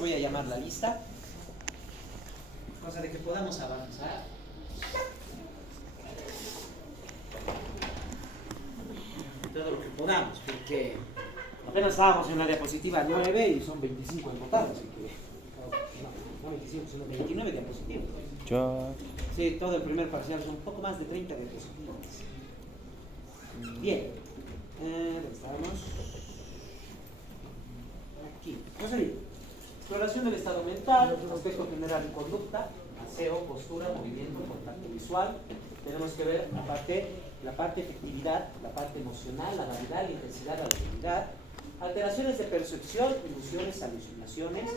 voy a llamar la lista, cosa de que podamos avanzar. Todo lo que podamos, porque apenas estábamos en la diapositiva 9 y son 25 en total, así que no 25, son 29 diapositivas. Sí, todo el primer parcial son un poco más de 30 diapositivas. Bien, ¿dónde estábamos? Aquí. Vamos a ver. Exploración del estado mental, aspecto general y conducta, aseo, postura, movimiento, contacto visual. Tenemos que ver la parte efectividad, la parte emocional, la variedad, la intensidad, la habilidad, alteraciones de percepción, ilusiones, alucinaciones,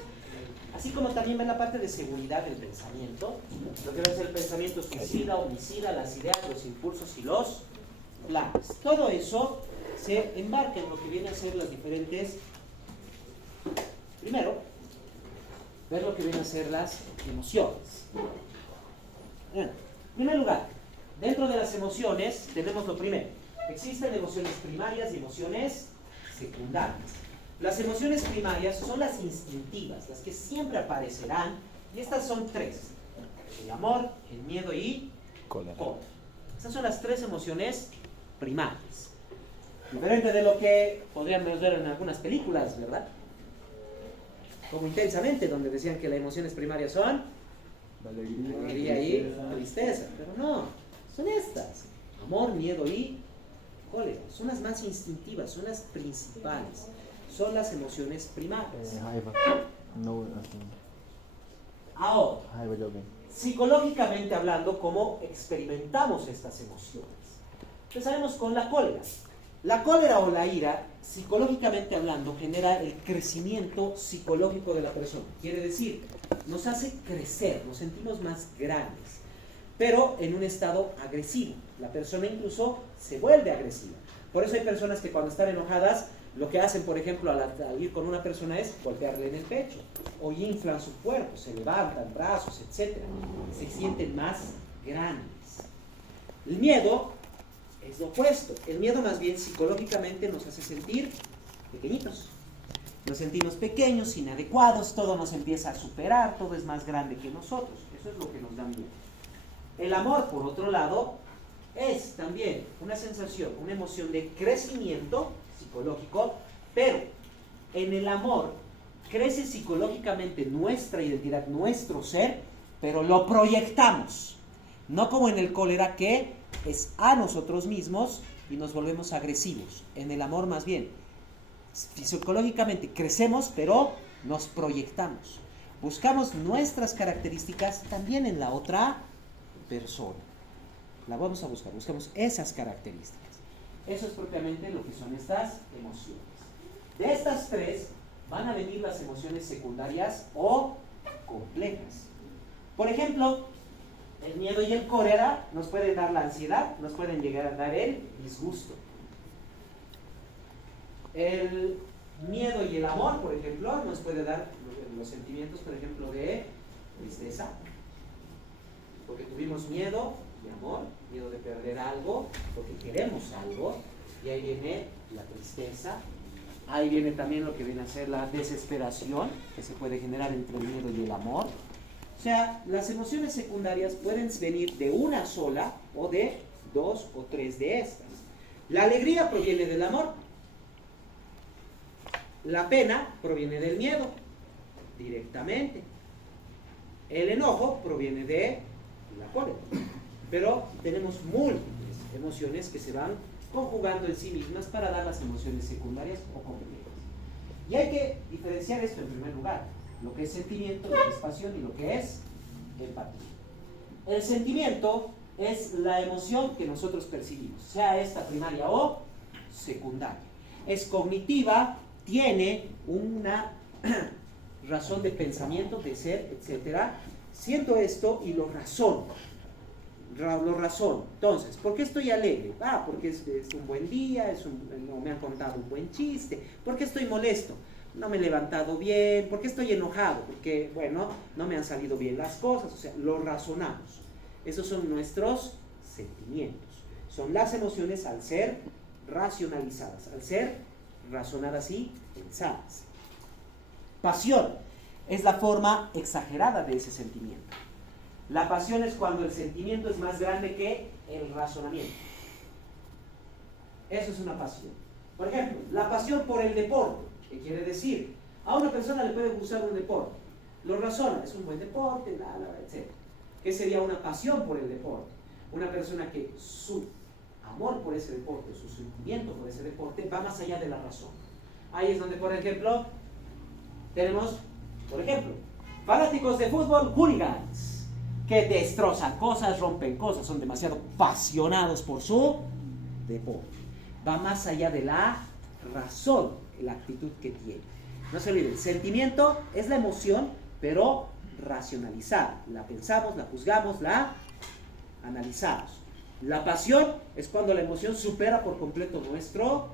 así como también ver la parte de seguridad del pensamiento, lo que va a ser el pensamiento suicida, homicida, las ideas, los impulsos y los planes. Todo eso se embarca en lo que viene a ser las diferentes. Primero, ver lo que vienen a ser las emociones. Bueno, en primer lugar, dentro de las emociones tenemos lo primero. Existen emociones primarias y emociones secundarias. Las emociones primarias son las instintivas, las que siempre aparecerán, y estas son tres: el amor, el miedo y cólera. Estas son las tres emociones primarias. Diferente de lo que podríamos ver en algunas películas, ¿verdad? Como Intensamente, donde decían que las emociones primarias son alegría y tristeza, pero no, son estas: amor, miedo y cólera. Son las más instintivas, son las principales, son las emociones primarias. Ahora, psicológicamente hablando, ¿cómo experimentamos estas emociones? Empezaremos con la cólera. La cólera o la ira, psicológicamente hablando, genera el crecimiento psicológico de la persona. Quiere decir, nos hace crecer, nos sentimos más grandes, pero en un estado agresivo. La persona incluso se vuelve agresiva. Por eso hay personas que cuando están enojadas, lo que hacen, por ejemplo, al ir con una persona es golpearle en el pecho, o inflan su cuerpo, se levantan brazos, etc. Se sienten más grandes. El miedo es lo opuesto. El miedo más bien psicológicamente nos hace sentir pequeñitos. Nos sentimos pequeños, inadecuados, todo nos empieza a superar, todo es más grande que nosotros. Eso es lo que nos da miedo. El amor, por otro lado, es también una sensación, una emoción de crecimiento psicológico, pero en el amor crece psicológicamente nuestra identidad, nuestro ser, pero lo proyectamos. No como en el cólera, que es a nosotros mismos y nos volvemos agresivos. En el amor más bien, psicológicamente crecemos, pero nos proyectamos. Buscamos nuestras características también en la otra persona. La vamos a buscar, buscamos esas características. Eso es propiamente lo que son estas emociones. De estas tres van a venir las emociones secundarias o complejas. Por ejemplo, el miedo y el cólera nos pueden dar la ansiedad, nos pueden llegar a dar el disgusto. El miedo y el amor, por ejemplo, nos puede dar los sentimientos, por ejemplo, de tristeza, porque tuvimos miedo y amor, miedo de perder algo, porque queremos algo, y ahí viene la tristeza. Ahí viene también lo que viene a ser la desesperación, que se puede generar entre el miedo y el amor. O sea, las emociones secundarias pueden venir de una sola o de dos o tres de estas. La alegría proviene del amor. La pena proviene del miedo, directamente. El enojo proviene de la cólera. Pero tenemos múltiples emociones que se van conjugando en sí mismas para dar las emociones secundarias o complejas. Y hay que diferenciar esto en primer lugar: lo que es sentimiento, lo que es pasión y lo que es empatía. El sentimiento es la emoción que nosotros percibimos, sea esta primaria o secundaria. Es cognitiva, tiene una razón de pensamiento, de ser, etc. Siento esto y lo razono. Entonces, ¿por qué estoy alegre? Porque es un buen día, no me han contado un buen chiste. ¿Por qué estoy molesto? No me he levantado bien. ¿Por qué estoy enojado? Porque, no me han salido bien las cosas. O sea, lo razonamos. Esos son nuestros sentimientos. Son las emociones al ser racionalizadas, al ser razonadas y pensadas. Pasión es la forma exagerada de ese sentimiento. La pasión es cuando el sentimiento es más grande que el razonamiento. Eso es una pasión. Por ejemplo, la pasión por el deporte. ¿Qué quiere decir? A una persona le puede gustar un deporte. Lo razona, es un buen deporte, etc. ¿Qué sería una pasión por el deporte? Una persona que su amor por ese deporte, su sentimiento por ese deporte va más allá de la razón. Ahí es donde, por ejemplo, tenemos, fanáticos de fútbol, hooligans, que destrozan cosas, rompen cosas, son demasiado apasionados por su deporte. Va más allá de la razón, la actitud que tiene. No se olviden, el sentimiento es la emoción, pero racionalizada. La pensamos, la juzgamos, la analizamos. La pasión es cuando la emoción supera por completo nuestro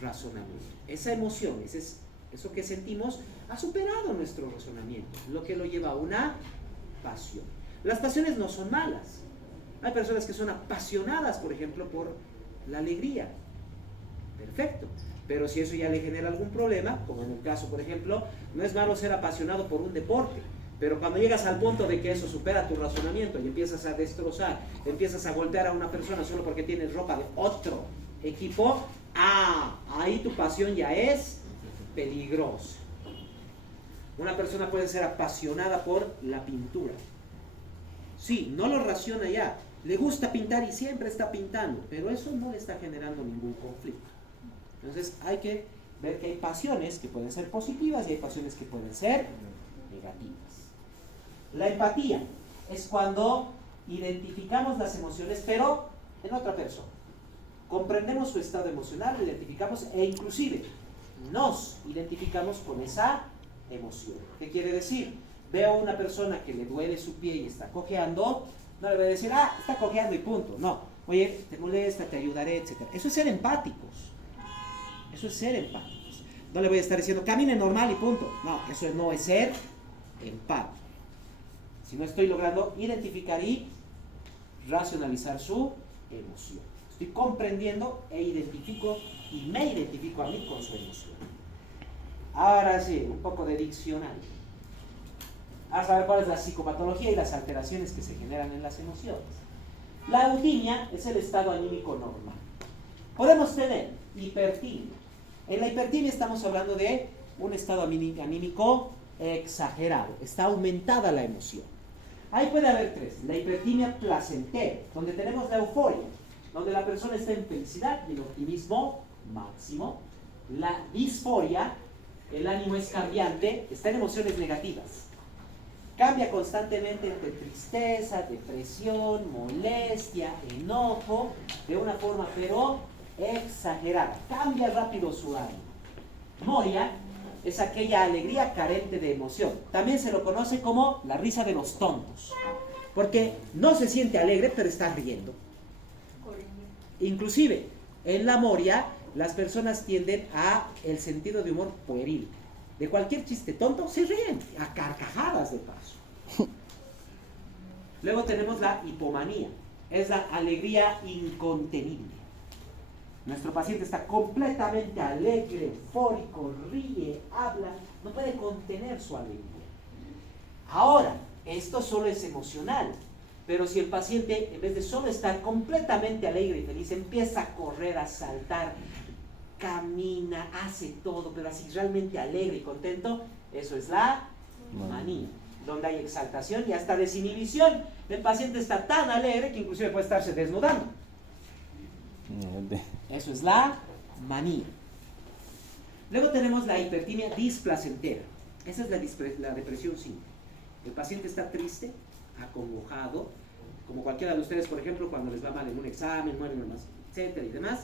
razonamiento. Esa emoción, eso que sentimos, ha superado nuestro razonamiento, lo que lo lleva a una pasión. Las pasiones no son malas. Hay personas que son apasionadas, por ejemplo, por la alegría. Perfecto. Pero si eso ya le genera algún problema, como en el caso, por ejemplo, no es malo ser apasionado por un deporte, pero cuando llegas al punto de que eso supera tu razonamiento y empiezas a destrozar, empiezas a golpear a una persona solo porque tienes ropa de otro equipo, ahí tu pasión ya es peligrosa. Una persona puede ser apasionada por la pintura. Sí, no lo raciona ya, le gusta pintar y siempre está pintando, pero eso no le está generando ningún conflicto. Entonces hay que ver que hay pasiones que pueden ser positivas y hay pasiones que pueden ser negativas. La empatía es cuando identificamos las emociones, pero en otra persona. Comprendemos su estado emocional, lo identificamos e inclusive nos identificamos con esa emoción. ¿Qué quiere decir? Veo a una persona que le duele su pie y está cojeando, no le voy a decir, está cojeando y punto. No, oye, te molesta, te ayudaré, etc. Eso es ser empáticos. Eso es ser empáticos. No le voy a estar diciendo, camine normal y punto. No, eso no es ser empático. Si no estoy logrando identificar y racionalizar su emoción. Estoy comprendiendo e identifico y me identifico a mí con su emoción. Ahora sí, un poco de diccionario. A saber cuál es la psicopatología y las alteraciones que se generan en las emociones. La eutimia es el estado anímico normal. Podemos tener hipertimia. En la hipertimia estamos hablando de un estado anímico exagerado. Está aumentada la emoción. Ahí puede haber tres. La hipertimia placentera, donde tenemos la euforia, donde la persona está en felicidad y el optimismo máximo. La disforia, el ánimo es cambiante, está en emociones negativas. Cambia constantemente entre tristeza, depresión, molestia, enojo, de una forma pero exagerada. Cambia rápido su ánimo. Moria es aquella alegría carente de emoción. También se lo conoce como la risa de los tontos, porque no se siente alegre, pero está riendo. Inclusive, en la moria, las personas tienden a el sentido de humor pueril. De cualquier chiste tonto se ríen, a carcajadas de paso. Luego tenemos la hipomanía, es la alegría incontenible. Nuestro paciente está completamente alegre, eufórico, ríe, habla, no puede contener su alegría. Ahora, esto solo es emocional, pero si el paciente, en vez de solo estar completamente alegre y feliz, empieza a correr, a saltar, camina, hace todo, pero así realmente alegre y contento, eso es la manía, donde hay exaltación y hasta desinhibición. El paciente está tan alegre que inclusive puede estarse desnudando. Eso es la manía. Luego tenemos la hipertimia displacentera. Esa es la depresión simple. El paciente está triste, acongojado, como cualquiera de ustedes, por ejemplo, cuando les va mal en un examen, mueren más, etcétera y demás.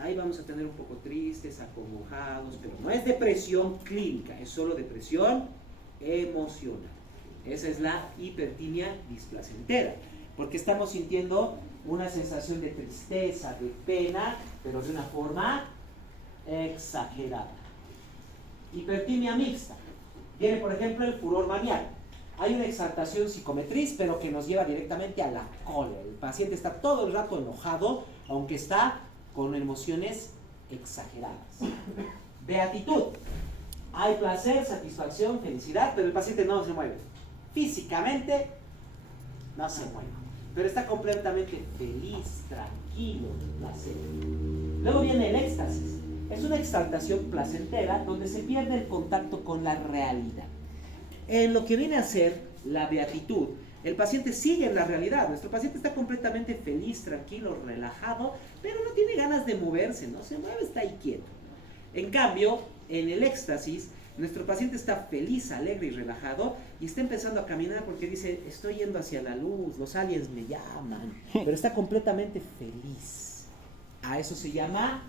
Ahí vamos a tener un poco tristes, acongojados, pero no es depresión clínica, es solo depresión emocional. Esa es la hipertimia displacentera, porque estamos sintiendo una sensación de tristeza, de pena, pero de una forma exagerada. Hipertimia mixta. Viene, por ejemplo, el furor maníaco. Hay una exaltación psicomotriz, pero que nos lleva directamente a la cólera. El paciente está todo el rato enojado, aunque está con emociones exageradas. Beatitud Hay placer, satisfacción, felicidad, pero el paciente no se mueve. Físicamente no se mueve, pero está completamente feliz, tranquilo, placer. Luego viene el éxtasis. Es una exaltación placentera donde se pierde el contacto con la realidad. En lo que viene a ser la beatitud, el paciente sigue en la realidad. Nuestro paciente está completamente feliz, tranquilo, relajado, pero no tiene ganas de moverse, no se mueve, está ahí quieto. En cambio, en el éxtasis, nuestro paciente está feliz, alegre y relajado y está empezando a caminar porque dice, estoy yendo hacia la luz, los aliens me llaman, pero está completamente feliz. A eso se llama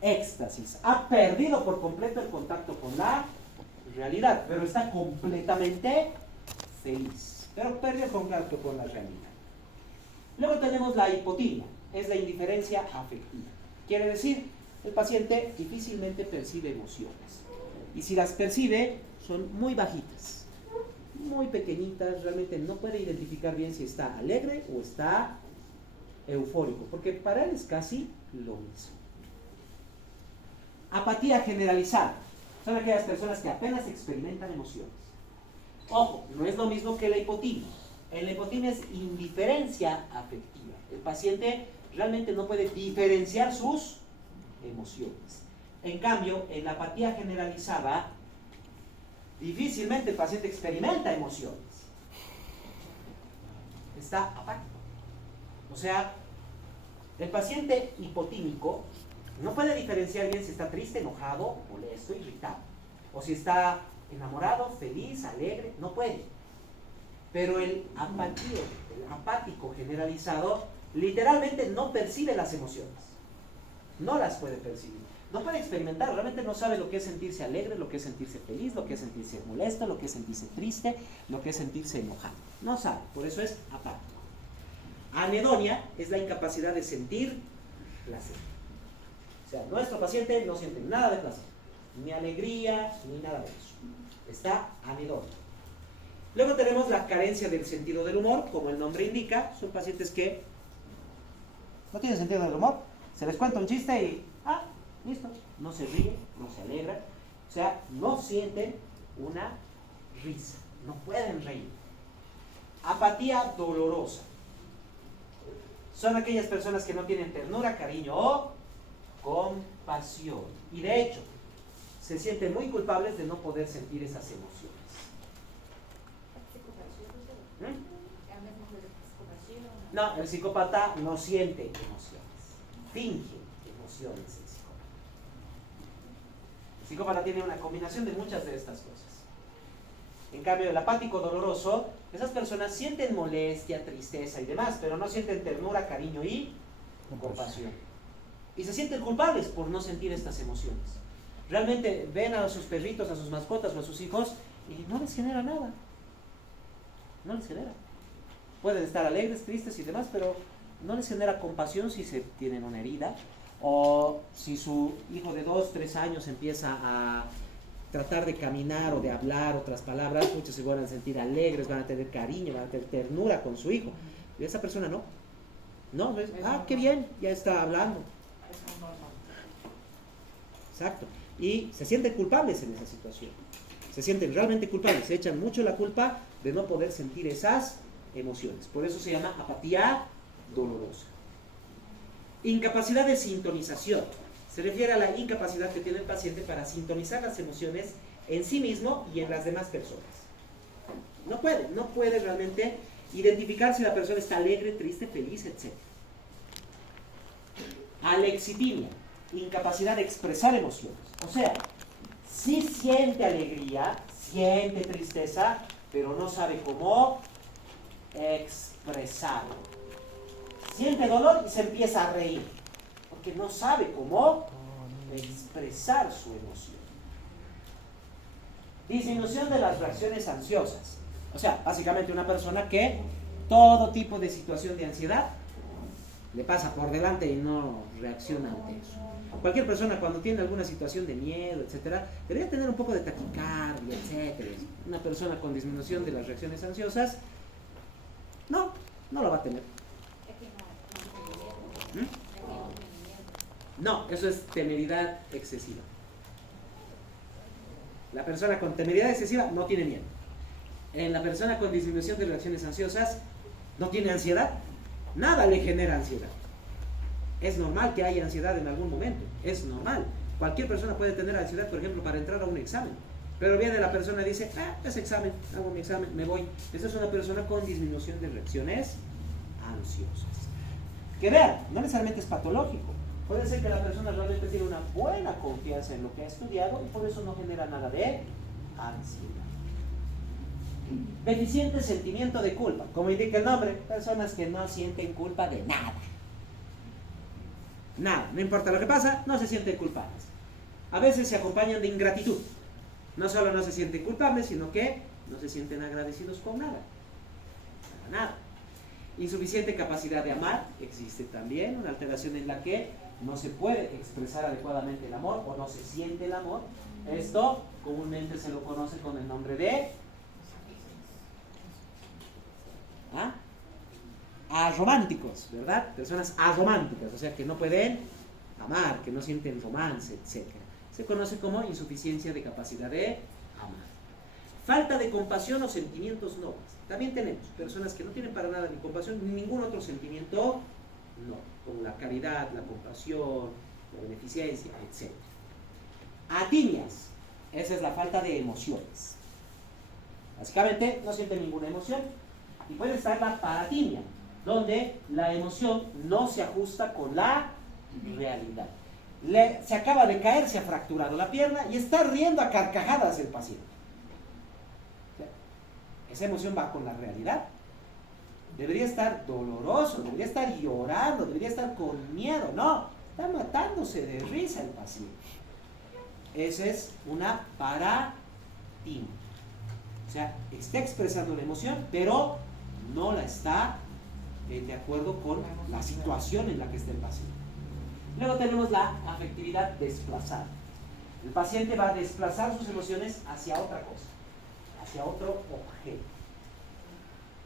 éxtasis. Ha perdido por completo el contacto con la realidad, pero está completamente feliz, pero perdió el contacto con la realidad. Luego tenemos la hipotimia, es la indiferencia afectiva. Quiere decir, el paciente difícilmente percibe emociones. Y si las percibe, son muy bajitas, muy pequeñitas, realmente no puede identificar bien si está alegre o está eufórico, porque para él es casi lo mismo. Apatía generalizada. Son aquellas personas que apenas experimentan emociones. Ojo, no es lo mismo que la hipotimia. En la hipotimia es indiferencia afectiva. El paciente realmente no puede diferenciar sus emociones. En cambio, en la apatía generalizada, difícilmente el paciente experimenta emociones. Está apático. O sea, el paciente hipotímico no puede diferenciar bien si está triste, enojado, molesto, irritado. O si está enamorado, feliz, alegre, no puede. Pero el apático generalizado, literalmente no percibe las emociones. No las puede percibir. No puede experimentar, realmente no sabe lo que es sentirse alegre, lo que es sentirse feliz, lo que es sentirse molesto, lo que es sentirse triste, lo que es sentirse enojado. No sabe, por eso es apático. Anedonia es la incapacidad de sentir placer. O sea, nuestro paciente no siente nada de placer, ni alegría, ni nada de eso. Está anedonia. Luego tenemos la carencia del sentido del humor, como el nombre indica, son pacientes que no tienen sentido del humor. Se les cuenta un chiste y, listo, no se ríe, no se alegra, o sea, no sienten una risa, no pueden reír. Apatía dolorosa. Son aquellas personas que no tienen ternura, cariño o compasión. Y de hecho, se sienten muy culpables de no poder sentir esas emociones. No, el psicópata no siente emociones, finge emociones el psicópata. El psicópata tiene una combinación de muchas de estas cosas. En cambio, el apático doloroso, esas personas sienten molestia, tristeza y demás, pero no sienten ternura, cariño y compasión. Y se sienten culpables por no sentir estas emociones. Realmente ven a sus perritos, a sus mascotas o a sus hijos y no les genera nada. No les genera. Pueden estar alegres, tristes y demás, pero no les genera compasión si se tienen una herida o si su hijo de 2, 3 años empieza a tratar de caminar o de hablar otras palabras, muchos se van a sentir alegres, van a tener cariño, van a tener ternura con su hijo. Y esa persona no. No, es, qué bien, ya está hablando. Exacto. Y se sienten culpables en esa situación. Se sienten realmente culpables, se echan mucho la culpa de no poder sentir esas emociones. Por eso se llama apatía dolorosa. Incapacidad de sintonización. Se refiere a la incapacidad que tiene el paciente para sintonizar las emociones en sí mismo y en las demás personas. No puede realmente identificar si la persona está alegre, triste, feliz, etc. Alexitimia, incapacidad de expresar emociones. O sea, sí siente alegría, siente tristeza, pero no sabe cómo expresarlo. Siente dolor y se empieza a reír, porque no sabe cómo expresar su emoción. Disminución de las reacciones ansiosas. O sea, básicamente una persona que todo tipo de situación de ansiedad le pasa por delante y no reacciona ante eso. Cualquier persona cuando tiene alguna situación de miedo, etcétera, debería tener un poco de taquicardia, etcétera. Una persona con disminución de las reacciones ansiosas, no lo va a tener. No, eso es temeridad excesiva. La persona con temeridad excesiva no tiene miedo. En la persona con disminución de reacciones ansiosas no tiene ansiedad. Nada le genera ansiedad. Es normal que haya ansiedad en algún momento. Es normal. Cualquier persona puede tener ansiedad, por ejemplo, para entrar a un examen. Pero viene la persona y dice, es examen, hago mi examen, me voy. Esa es una persona con disminución de reacciones ansiosas. Que vean, no necesariamente es patológico. Puede ser que la persona realmente tiene una buena confianza en lo que ha estudiado y por eso no genera nada de ansiedad. Deficiente sentimiento de culpa. Como indica el nombre, personas que no sienten culpa de nada. Nada, no importa lo que pasa, no se sienten culpables. A veces se acompañan de ingratitud. No solo no se sienten culpables, sino que no se sienten agradecidos con nada. Para nada. Insuficiente capacidad de amar. Existe también una alteración en la que no se puede expresar adecuadamente el amor o no se siente el amor. Esto comúnmente se lo conoce con el nombre de arománticos, ¿verdad? Personas arománticas, o sea que no pueden amar, que no sienten romance, etc. Se conoce como insuficiencia de capacidad de amar. Falta de compasión o sentimientos nobles. También tenemos personas que no tienen para nada ni compasión ni ningún otro sentimiento noble, como la caridad, la compasión, la beneficencia, etc. Atinias, esa es la falta de emociones. Básicamente no sienten ninguna emoción y puede estar la paratinia, donde la emoción no se ajusta con la realidad. Se acaba de caer, se ha fracturado la pierna y está riendo a carcajadas el paciente. Esa emoción va con la realidad. Debería estar doloroso, debería estar llorando, debería estar con miedo. No, está matándose de risa el paciente. Esa es una paratimia. O sea, está expresando una emoción, pero no la está de acuerdo con la situación en la que está el paciente. Luego tenemos la afectividad desplazada. El paciente va a desplazar sus emociones hacia otra cosa, hacia otro objeto.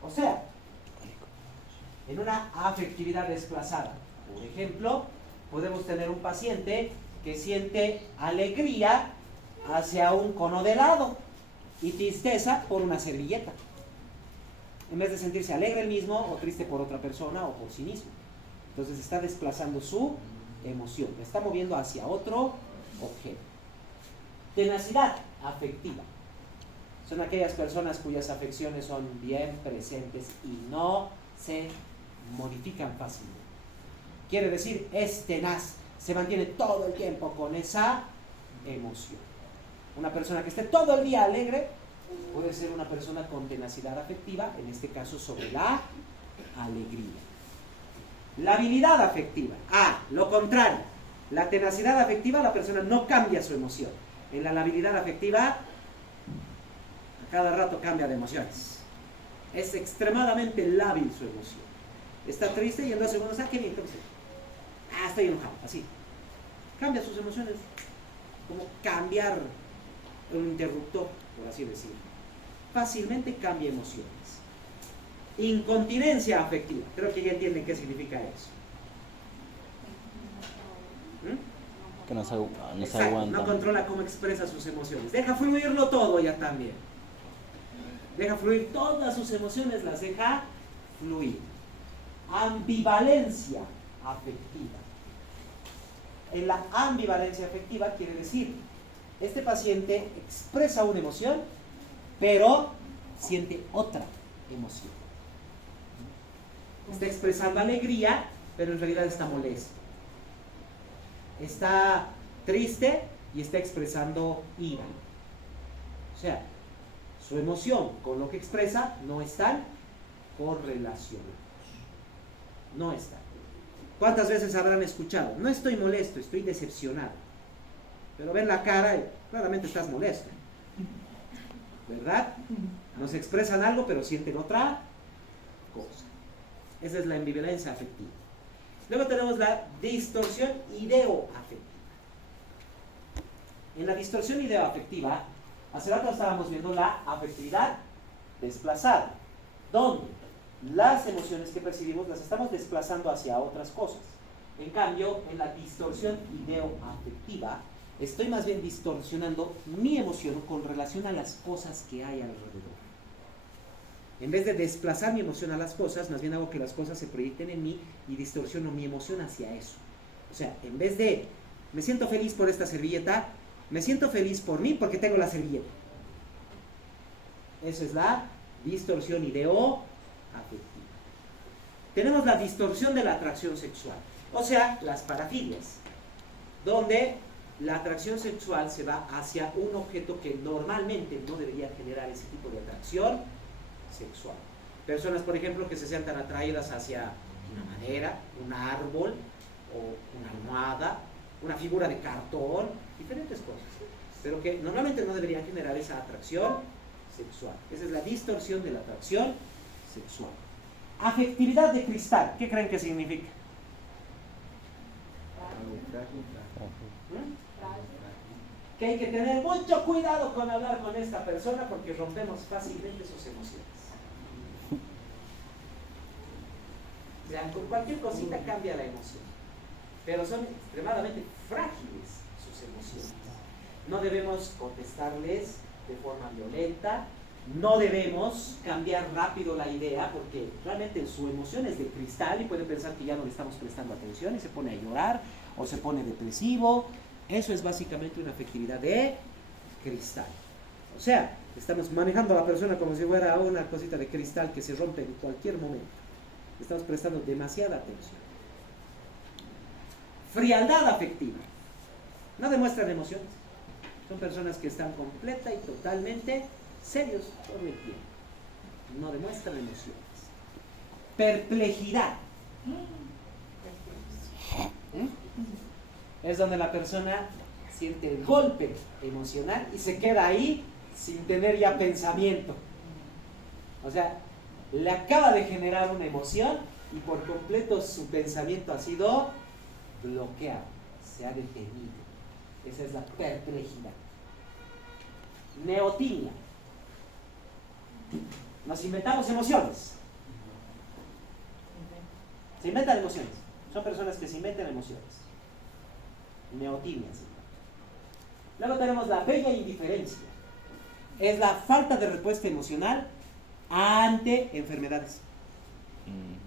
O sea, en una afectividad desplazada, por ejemplo, podemos tener un paciente que siente alegría hacia un cono de helado y tristeza por una servilleta, en vez de sentirse alegre él mismo o triste por otra persona o por sí mismo. Entonces está desplazando su emoción, la está moviendo hacia otro objeto. Tenacidad afectiva. Son aquellas personas cuyas afecciones son bien presentes y no se modifican fácilmente. Quiere decir, es tenaz, se mantiene todo el tiempo con esa emoción. Una persona que esté todo el día alegre puede ser una persona con tenacidad afectiva, en este caso sobre la alegría. La habilidad afectiva. Lo contrario. La tenacidad afectiva, la persona no cambia su emoción. En la labilidad afectiva, a cada rato cambia de emociones. Es extremadamente lábil su emoción. Está triste y en 2 segundos, qué bien, entonces. Estoy enojado, así. Cambia sus emociones. Como cambiar un interruptor, por así decirlo. Fácilmente cambia emociones. Incontinencia afectiva. Creo que ya entienden qué significa eso. Que no se aguanta. No controla cómo expresa sus emociones. Deja fluirlo todo ya también. Deja fluir todas sus emociones, las deja fluir. Ambivalencia afectiva. En la ambivalencia afectiva quiere decir, este paciente expresa una emoción, pero siente otra emoción. Está expresando alegría, pero en realidad está molesto. Está triste y está expresando ira. O sea, su emoción con lo que expresa no están correlacionados. No están. ¿Cuántas veces habrán escuchado? No estoy molesto, estoy decepcionado. Pero ven la cara y claramente estás molesto. ¿Verdad? Nos expresan algo, pero sienten otra cosa. Esa es la ambivalencia afectiva. Luego tenemos la distorsión ideoafectiva. En la distorsión ideoafectiva, hace rato estábamos viendo la afectividad desplazada, donde las emociones que percibimos las estamos desplazando hacia otras cosas. En cambio, en la distorsión ideoafectiva, estoy más bien distorsionando mi emoción con relación a las cosas que hay alrededor. En vez de desplazar mi emoción a las cosas, más bien hago que las cosas se proyecten en mí y distorsiono mi emoción hacia eso. O sea, en vez de, me siento feliz por esta servilleta, me siento feliz por mí porque tengo la servilleta. Esa es la distorsión ideo-afectiva. Tenemos la distorsión de la atracción sexual, o sea, las parafilias, donde la atracción sexual se va hacia un objeto que normalmente no debería generar ese tipo de atracción sexual. Personas, por ejemplo, que se sientan atraídas hacia una madera, un árbol, o una almohada, una figura de cartón, diferentes cosas, pero que normalmente no deberían generar esa atracción sexual. Esa es la distorsión de la atracción sexual. Afectividad de cristal, ¿qué creen que significa? Que hay que tener mucho cuidado con hablar con esta persona porque rompemos fácilmente sus emociones. O sea, con cualquier cosita cambia la emoción, pero son extremadamente frágiles sus emociones. No debemos contestarles de forma violenta, no debemos cambiar rápido la idea porque realmente su emoción es de cristal y puede pensar que ya no le estamos prestando atención y se pone a llorar o se pone depresivo. Eso es básicamente una afectividad de cristal. O sea, estamos manejando a la persona como si fuera una cosita de cristal que se rompe en cualquier momento. Estamos prestando demasiada atención. Frialdad afectiva. No demuestran emociones. Son personas que están completa y totalmente serios todo el tiempo. No demuestran emociones. Perplejidad. Es donde la persona siente el golpe emocional y se queda ahí sin tener ya pensamiento. O sea, le acaba de generar una emoción y por completo su pensamiento ha sido bloqueado, se ha detenido. Esa es la perplejidad. Neotimia. Nos inventamos emociones. Se inventan emociones. Son personas que se inventan emociones. Neotimia. ¿Sí? Luego tenemos la bella indiferencia. Es la falta de respuesta emocional ante enfermedades.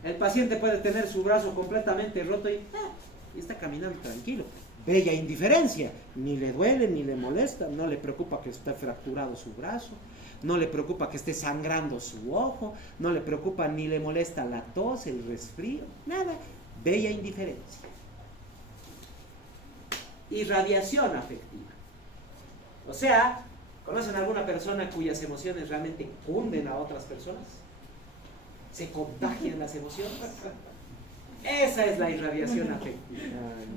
El paciente puede tener su brazo completamente roto y está caminando tranquilo. Bella indiferencia. Ni le duele, ni le molesta. No le preocupa que esté fracturado su brazo. No le preocupa que esté sangrando su ojo. No le preocupa ni le molesta la tos, el resfrío. Nada. Bella indiferencia. Irradiación afectiva. O sea, ¿conocen alguna persona cuyas emociones realmente cunden a otras personas? ¿Se contagian las emociones? Esa es la irradiación afectiva.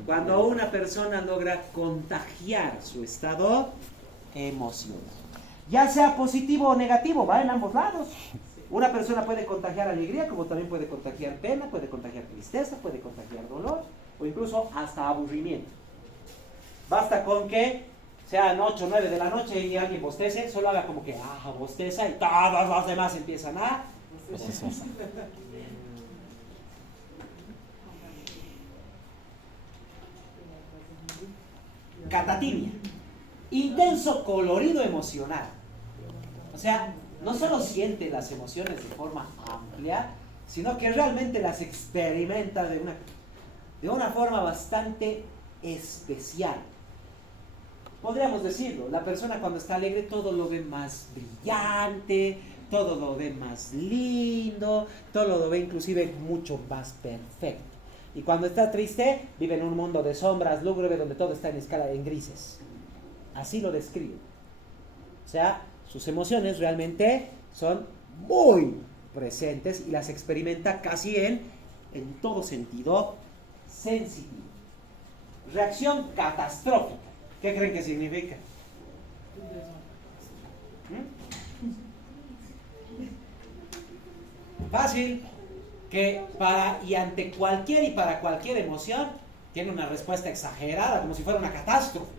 Cuando una persona logra contagiar su estado emocional. Ya sea positivo o negativo, va en ambos lados. Una persona puede contagiar alegría, como también puede contagiar pena, puede contagiar tristeza, puede contagiar dolor, o incluso hasta aburrimiento. Basta con que sean 8 o 9 de la noche y alguien bostece, solo haga como que bosteza y todos los demás empiezan a bostezar. Catatimia. Intenso colorido emocional. O sea, no solo siente las emociones de forma amplia, sino que realmente las experimenta de una forma bastante especial. Podríamos decirlo, la persona cuando está alegre todo lo ve más brillante, todo lo ve más lindo, todo lo ve inclusive mucho más perfecto. Y cuando está triste, vive en un mundo de sombras lúgubre donde todo está en escala en grises. Así lo describe. O sea, sus emociones realmente son muy presentes y las experimenta casi en todo sentido sensitivo. Reacción catastrófica. ¿Qué creen que significa? Fácil. Que ante cualquier y para cualquier emoción tiene una respuesta exagerada, como si fuera una catástrofe.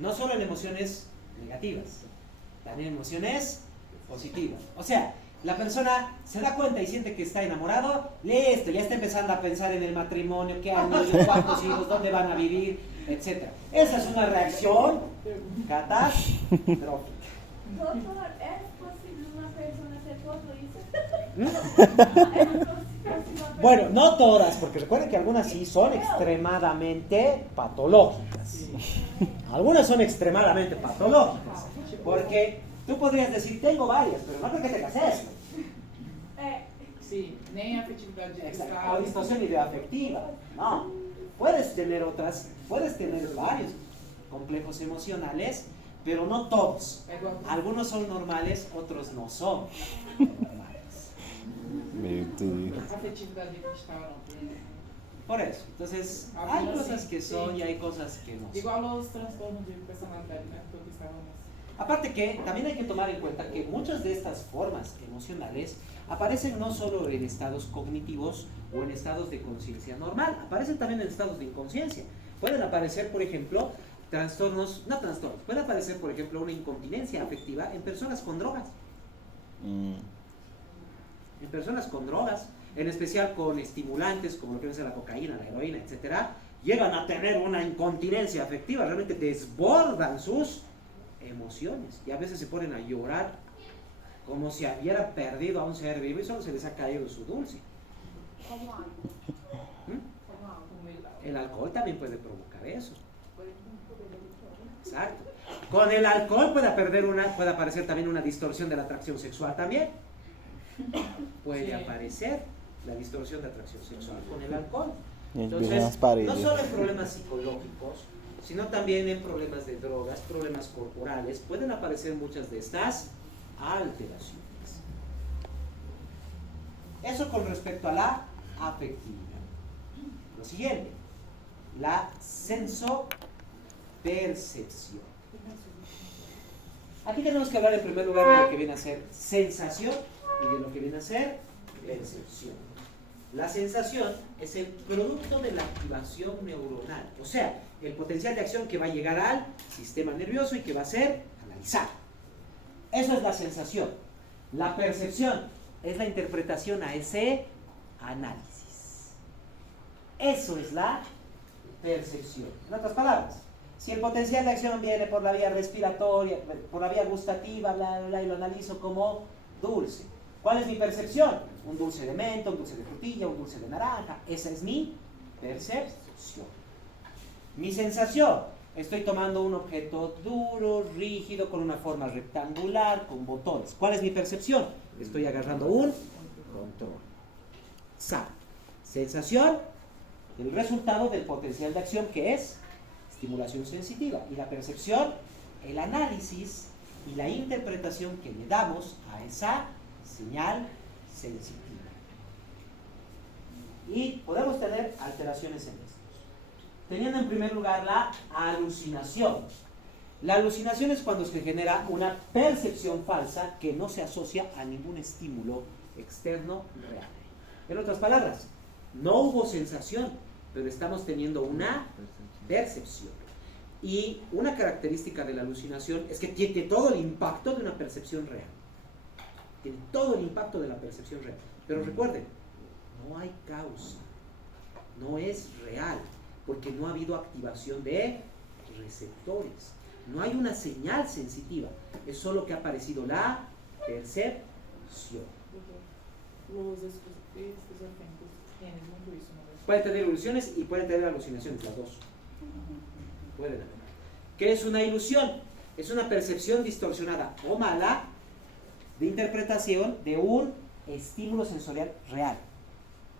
No solo en emociones negativas, también en emociones positivas. O sea, La persona se da cuenta y siente que está enamorado, listo, ya está empezando a pensar en el matrimonio, qué años, cuántos hijos, dónde van a vivir, etc. Esa es una reacción catastrófica. Doctor, ¿es posible una persona hacer todo eso? Bueno, no todas, porque recuerden que algunas sí son extremadamente patológicas. Algunas son extremadamente patológicas, porque tú podrías decir, tengo varias, pero no creo que tengas eso. Sí, nem afetividad Exacto, o distorsión ideoafectiva. No, puedes tener otras, puedes tener varios complejos emocionales, pero no todos. Algunos son normales, otros no son normales. Afetividad cristal. Por eso, entonces hay cosas que son y hay cosas que no son. Igual los trastornos de personalidad, ¿no? Lo que estábamos. Aparte que también hay que tomar en cuenta que muchas de estas formas emocionales aparecen no solo en estados cognitivos o en estados de conciencia normal, aparecen también en estados de inconsciencia. Pueden aparecer, por ejemplo, puede aparecer, por ejemplo, una incontinencia afectiva en personas con drogas. En personas con drogas, en especial con estimulantes como lo que es la cocaína, la heroína, etcétera, llegan a tener una incontinencia afectiva, realmente desbordan sus emociones y a veces se ponen a llorar como si hubiera perdido a un ser vivo y solo se les ha caído su dulce. El alcohol también puede provocar eso. Exacto. Con el alcohol puede aparecer también una distorsión de la atracción sexual también. Puede aparecer la distorsión de atracción sexual con el alcohol. Entonces, no solo en problemas psicológicos, sino también en problemas de drogas, problemas corporales, pueden aparecer muchas de estas alteraciones. Eso con respecto a la afectividad. Lo siguiente, la sensopercepción. Aquí tenemos que hablar en primer lugar de lo que viene a ser sensación y de lo que viene a ser percepción. La sensación es el producto de la activación neuronal, o sea, el potencial de acción que va a llegar al sistema nervioso y que va a ser analizado. Eso es la sensación. La percepción es la interpretación a ese análisis. Eso es la percepción. En otras palabras, si el potencial de acción viene por la vía respiratoria, por la vía gustativa, bla, bla, bla, y lo analizo como dulce, ¿cuál es mi percepción? Un dulce de menta, un dulce de frutilla, un dulce de naranja. Esa es mi percepción. Mi sensación, estoy tomando un objeto duro, rígido, con una forma rectangular, con botones. ¿Cuál es mi percepción? Estoy agarrando un control. Sensación, el resultado del potencial de acción que es estimulación sensitiva. Y la percepción, el análisis y la interpretación que le damos a esa señal sensitiva. Y podemos tener alteraciones en estos. Teniendo en primer lugar la alucinación. La alucinación es cuando se genera una percepción falsa que no se asocia a ningún estímulo externo real. En otras palabras, no hubo sensación, pero estamos teniendo una percepción. Y una característica de la alucinación es que tiene todo el impacto de una percepción real. Tiene todo el impacto de la percepción real. Pero recuerden, no hay causa, no es real, porque no ha habido activación de receptores. No hay una señal sensitiva, es solo que ha aparecido la percepción. Pueden tener ilusiones y pueden tener alucinaciones, las dos. Pueden haber. ¿Qué es una ilusión? Es una percepción distorsionada o mala de interpretación de un estímulo sensorial real.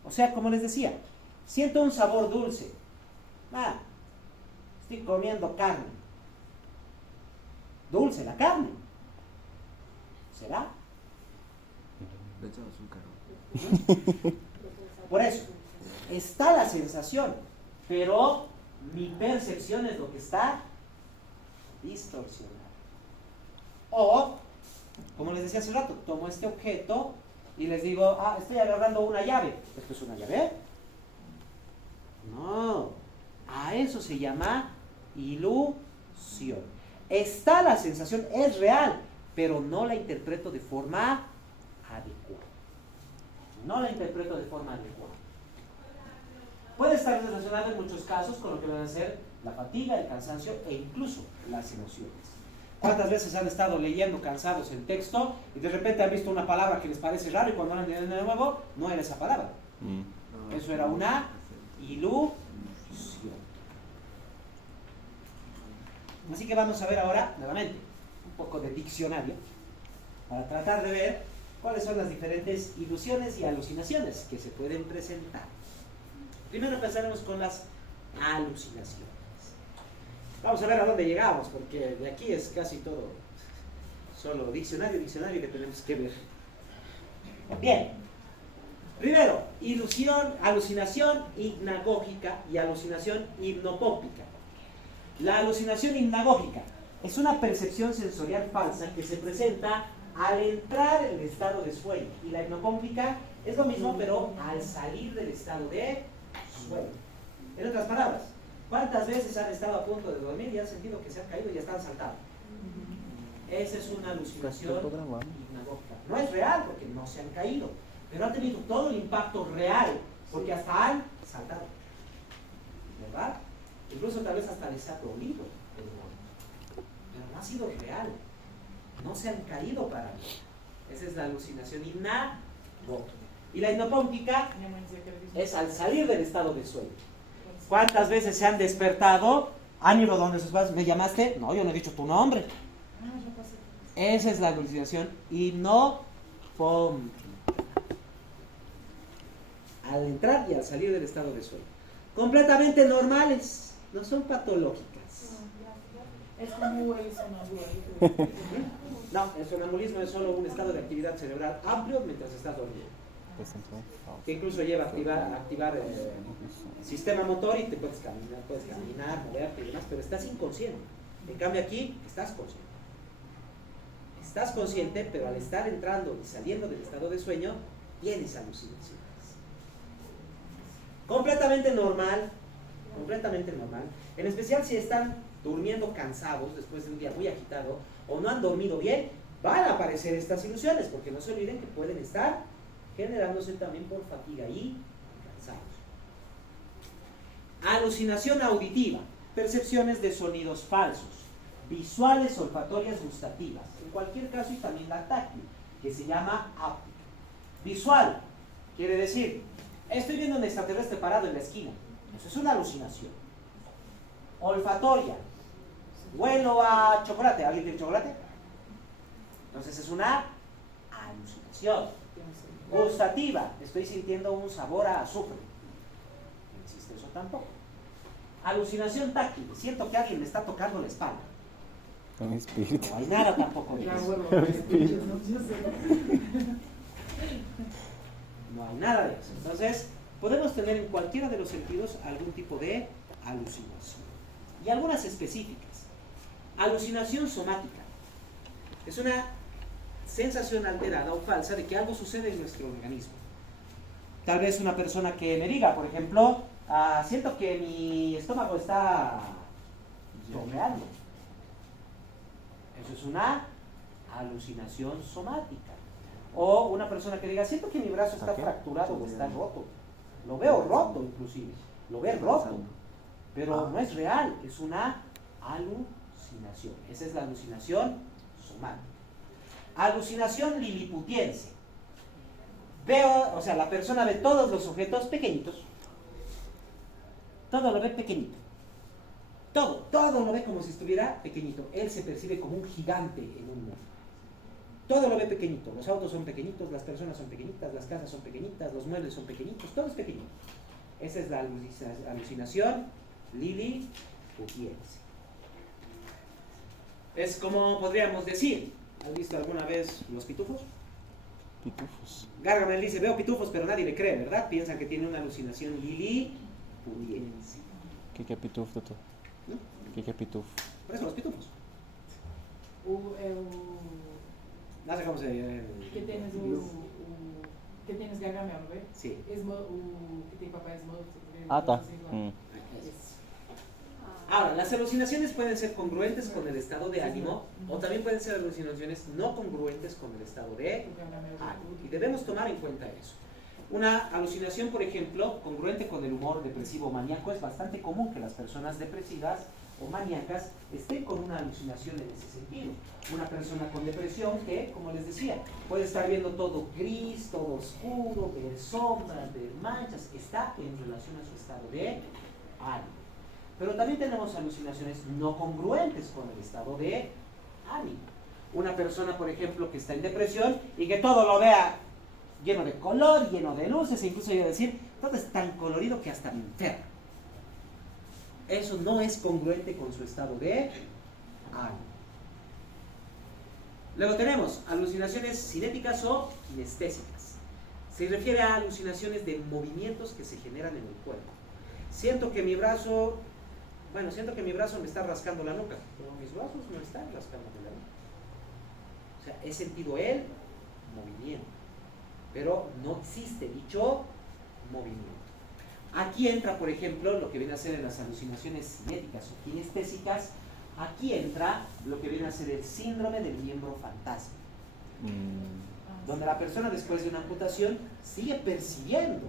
O sea, como les decía, siento un sabor dulce. Estoy comiendo carne. Dulce la carne. ¿Será? Por eso, está la sensación, pero mi percepción es lo que está distorsionada. O, como les decía hace rato, tomo este objeto y les digo, estoy agarrando una llave. ¿Esto es una llave? No, a eso se llama ilusión. Está la sensación, es real, pero no la interpreto de forma adecuada. No la interpreto de forma adecuada. Puede estar relacionado en muchos casos con lo que van a ser la fatiga, el cansancio e incluso las emociones. ¿Cuántas veces han estado leyendo cansados el texto y de repente han visto una palabra que les parece raro y cuando la leen de nuevo no era esa palabra? Eso era una ilusión. Así que vamos a ver ahora, nuevamente, un poco de diccionario para tratar de ver cuáles son las diferentes ilusiones y alucinaciones que se pueden presentar. Primero empezaremos con las alucinaciones. Vamos a ver a dónde llegamos, porque de aquí es casi todo solo diccionario que tenemos que ver. Bien. Primero, alucinación hipnagógica y alucinación hipnopómpica. La alucinación hipnagógica es una percepción sensorial falsa que se presenta al entrar en el estado de sueño. Y la hipnopómpica es lo mismo, pero al salir del estado de sueño. En otras palabras, ¿cuántas veces han estado a punto de dormir y han sentido que se han caído y ya están saltados? Esa es una alucinación hipnagógica. No es real porque no se han caído, pero han tenido todo el impacto real porque hasta han saltado. ¿Verdad? Incluso tal vez hasta les ha dolido, pero no ha sido real. No se han caído para mí. Esa es la alucinación hipnagógica. Y la hipnopómpica es al salir del estado de sueño. ¿Cuántas veces se han despertado? ¿Han ido donde sus padres? ¿Me llamaste? No, yo no he dicho tu nombre. Esa es la alucinación hipnopómpica. Al entrar y al salir del estado de sueño. Completamente normales, no son patológicas. Es como el sonambulismo. No, el sonambulismo es solo un estado de actividad cerebral amplio mientras estás dormido. Que incluso lleva a activar el sistema motor y te puedes caminar, moverte y demás, pero estás inconsciente. En cambio aquí estás consciente. Estás consciente, pero al estar entrando y saliendo del estado de sueño, tienes alucinaciones. Completamente normal, en especial si están durmiendo cansados después de un día muy agitado o no han dormido bien, van a aparecer estas ilusiones, porque no se olviden que pueden estar generándose también por fatiga y cansados. Alucinación auditiva, percepciones de sonidos falsos, visuales, olfatorias, gustativas, en cualquier caso y también la táctil, que se llama áptica. Visual, quiere decir, estoy viendo un extraterrestre parado en la esquina, eso es una alucinación. Olfatoria, huelo a chocolate, ¿alguien tiene chocolate? Entonces es una alucinación. Gustativa, estoy sintiendo un sabor a azúcar. No existe eso tampoco. Alucinación táctil, siento que alguien me está tocando la espalda. Un espíritu. No hay nada tampoco de eso. No hay nada de eso. Entonces, podemos tener en cualquiera de los sentidos algún tipo de alucinación. Y algunas específicas. Alucinación somática. Es una sensación alterada o falsa de que algo sucede en nuestro organismo. Tal vez una persona que me diga, por ejemplo, siento que mi estómago está chorreando. Eso es una alucinación somática. O una persona que diga, siento que mi brazo está fracturado o está roto. Lo veo roto inclusive. Lo veo roto. Pero no es real, es una alucinación. Esa es la alucinación somática. Alucinación liliputiense. La persona ve todos los objetos pequeñitos. Todo lo ve pequeñito. Todo lo ve como si estuviera pequeñito. Él se percibe como un gigante en un mundo. Todo lo ve pequeñito. Los autos son pequeñitos, las personas son pequeñitas, las casas son pequeñitas, los muebles son pequeñitos, todo es pequeñito. Esa es la alucinación liliputiense. Es como podríamos decir, ¿has visto alguna vez los pitufos? Pitufos. Gargamel dice, veo pitufos, pero nadie le cree, ¿verdad? Piensan que tiene una alucinación liliputiense. ¿Qué pitufo, doutor? ¿No? ¿Qué pitufo? Por eso los pitufos. No sé cómo se llama. Que tienes Gargamel, não é? Sí. Que tem Papai Smurf. Ah, tá. Ahora, las alucinaciones pueden ser congruentes con el estado de ánimo o también pueden ser alucinaciones no congruentes con el estado de ánimo. Y debemos tomar en cuenta eso. Una alucinación, por ejemplo, congruente con el humor depresivo o maníaco, es bastante común que las personas depresivas o maníacas estén con una alucinación en ese sentido. Una persona con depresión que, como les decía, puede estar viendo todo gris, todo oscuro, ver sombras, ver manchas, está en relación a su estado de ánimo. Pero también tenemos alucinaciones no congruentes con el estado de ánimo. Una persona, por ejemplo, que está en depresión y que todo lo vea lleno de color, lleno de luces, e incluso yo decir, todo es tan colorido que hasta me enferma. Eso no es congruente con su estado de ánimo. Luego tenemos alucinaciones cinéticas o kinestésicas. Se refiere a alucinaciones de movimientos que se generan en el cuerpo. Siento que mi brazo me está rascando la nuca, pero mis brazos no están rascando la nuca. O sea, he sentido el movimiento, pero no existe dicho movimiento. Aquí entra, por ejemplo, lo que viene a ser en las alucinaciones cinéticas o kinestésicas. Aquí entra lo que viene a ser el síndrome del miembro fantasma, donde la persona después de una amputación sigue percibiendo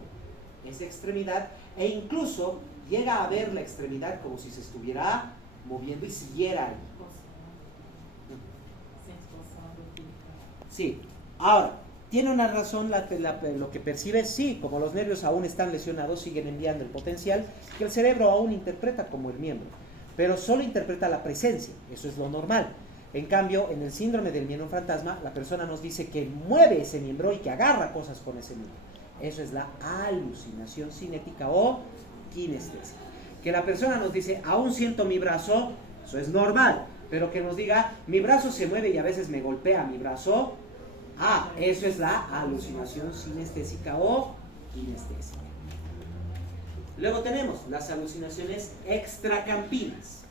esa extremidad e incluso llega a ver la extremidad como si se estuviera moviendo y siguiera ahí. Sí, ahora, ¿tiene una razón lo que percibe? Sí, como los nervios aún están lesionados, siguen enviando el potencial que el cerebro aún interpreta como el miembro, pero solo interpreta la presencia, eso es lo normal. En cambio, en el síndrome del miembro fantasma, la persona nos dice que mueve ese miembro y que agarra cosas con ese miembro. Eso es la alucinación cinética o kinestésica. Que la persona nos dice, aún siento mi brazo, eso es normal, pero que nos diga, mi brazo se mueve y a veces me golpea mi brazo, eso es la alucinación sinestésica o kinestésica. Luego tenemos las alucinaciones extracampinas.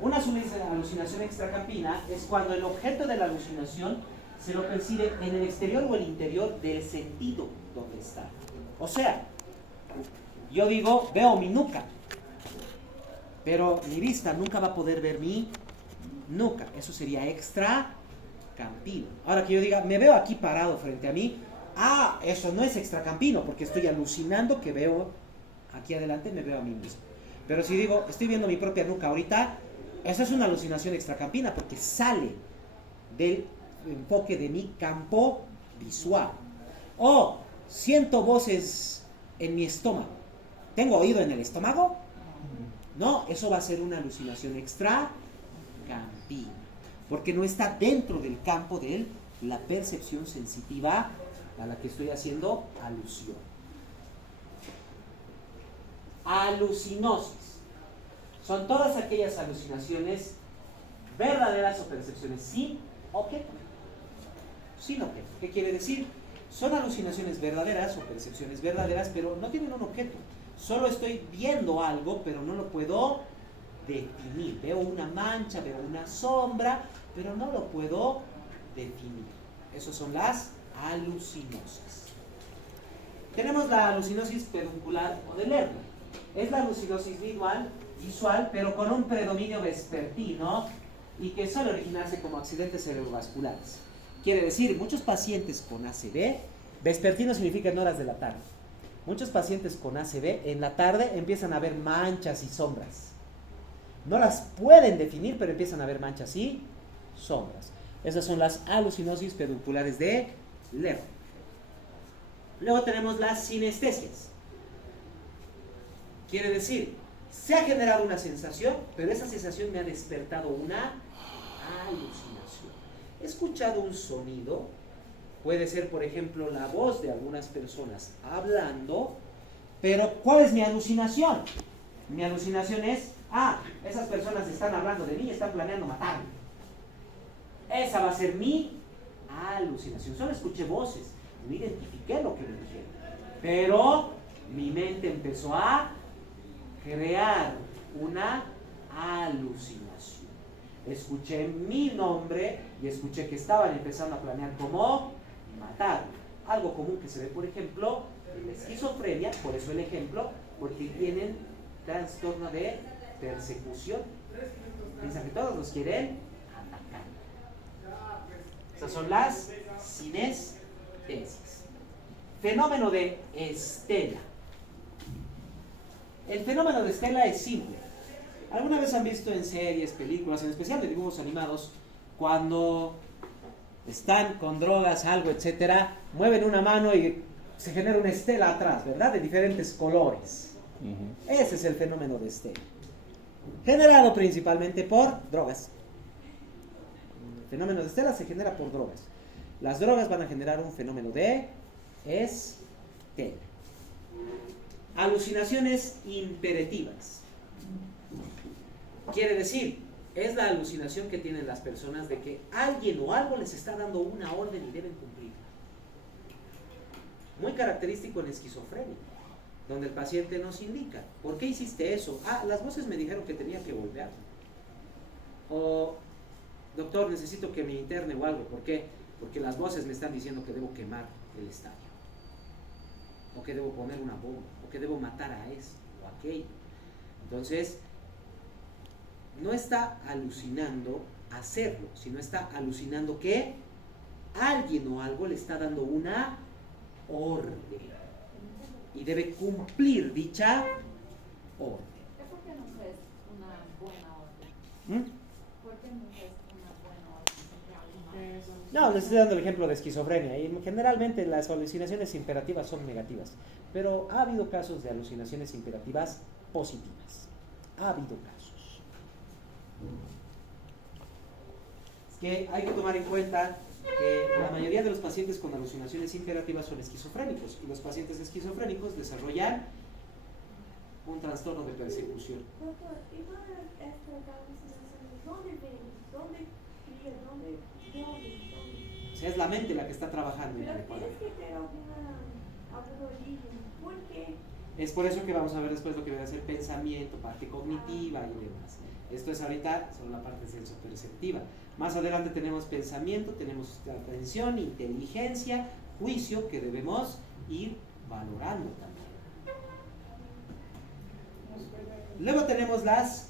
Una alucinación extracampina es cuando el objeto de la alucinación se lo percibe en el exterior o el interior del sentido donde está. O sea, yo digo, veo mi nuca, pero mi vista nunca va a poder ver mi nuca. Eso sería extracampino. Ahora que yo diga, me veo aquí parado frente a mí, eso no es extracampino, porque estoy alucinando que veo aquí adelante, me veo a mí mismo. Pero si digo, estoy viendo mi propia nuca ahorita, esa es una alucinación extracampina, porque sale del enfoque de mi campo visual. O siento voces en mi estómago. ¿Tengo oído en el estómago? No, eso va a ser una alucinación extracampina, porque no está dentro del campo de la percepción sensitiva a la que estoy haciendo alusión. Alucinosis. Son todas aquellas alucinaciones verdaderas o percepciones sin objeto. Sin objeto. ¿Qué quiere decir? Son alucinaciones verdaderas o percepciones verdaderas, pero no tienen un objeto. Solo estoy viendo algo, pero no lo puedo definir. Veo una mancha, veo una sombra, pero no lo puedo definir. Esas son las alucinosis. Tenemos la alucinosis peduncular o de Lerner. Es la alucinosis visual, pero con un predominio vespertino y que suele originarse como accidentes cerebrovasculares. Quiere decir, muchos pacientes con ACV, vespertino significa en horas de la tarde. Muchos pacientes con ACV en la tarde empiezan a ver manchas y sombras. No las pueden definir, pero empiezan a ver manchas y sombras. Esas son las alucinosis pedunculares de Lerner. Luego tenemos las sinestesias. Quiere decir, se ha generado una sensación, pero esa sensación me ha despertado una alucinación. He escuchado un sonido, puede ser por ejemplo la voz de algunas personas hablando, pero ¿cuál es mi alucinación? Mi alucinación es, esas personas están hablando de mí y están planeando matarme. Esa va a ser mi alucinación. Solo escuché voces, no identifiqué lo que me dijeron, pero mi mente empezó a crear una alucinación. Escuché mi nombre y escuché que estaban empezando a planear cómo matarme. Algo común que se ve, por ejemplo, en la esquizofrenia, por eso el ejemplo, porque tienen trastorno de persecución. Piensa que todos nos quieren atacar. Esas son las sinestesis. Fenómeno de Estela. El fenómeno de Estela es simple. ¿Alguna vez han visto en series, películas, en especial de dibujos animados, cuando están con drogas, algo, etcétera, mueven una mano y se genera una estela atrás, ¿verdad? De diferentes colores. Ese es el fenómeno de Estela. Generado principalmente por drogas. El fenómeno de Estela se genera por drogas. Las drogas van a generar un fenómeno de Estela. Alucinaciones imperativas. Quiere decir, es la alucinación que tienen las personas de que alguien o algo les está dando una orden y deben cumplirla. Muy característico en esquizofrenia, donde el paciente nos indica, ¿por qué hiciste eso? Ah, las voces me dijeron que tenía que volver. O, doctor, necesito que me interne o algo. ¿Por qué? Porque las voces me están diciendo que debo quemar el estadio, o que debo poner una bomba, o que debo matar a esto o aquello. Entonces, no está alucinando hacerlo, sino está alucinando que alguien o algo le está dando una orden y debe cumplir dicha orden. ¿Por qué no es una buena orden? ¿Por qué no es una buena orden? No, les estoy dando el ejemplo de esquizofrenia y generalmente las alucinaciones imperativas son negativas, pero ha habido casos de alucinaciones imperativas positivas. Ha habido casos. Es que hay que tomar en cuenta que la mayoría de los pacientes con alucinaciones imperativas son esquizofrénicos y los pacientes esquizofrénicos desarrollan un trastorno de persecución. Doctor, ¿y todas estas alucinaciones dónde ven? ¿Dónde cría? ¿Dónde? O sea, es la mente la que está trabajando Pero inadecuadamente. tienes que tener algún origen. ¿Por qué? Es por eso que vamos a ver después lo que viene a ser pensamiento, parte cognitiva y demás. Esto es ahorita solo la parte sensoperceptiva. Más adelante tenemos pensamiento, tenemos atención, inteligencia, juicio, que debemos ir valorando también. Luego tenemos las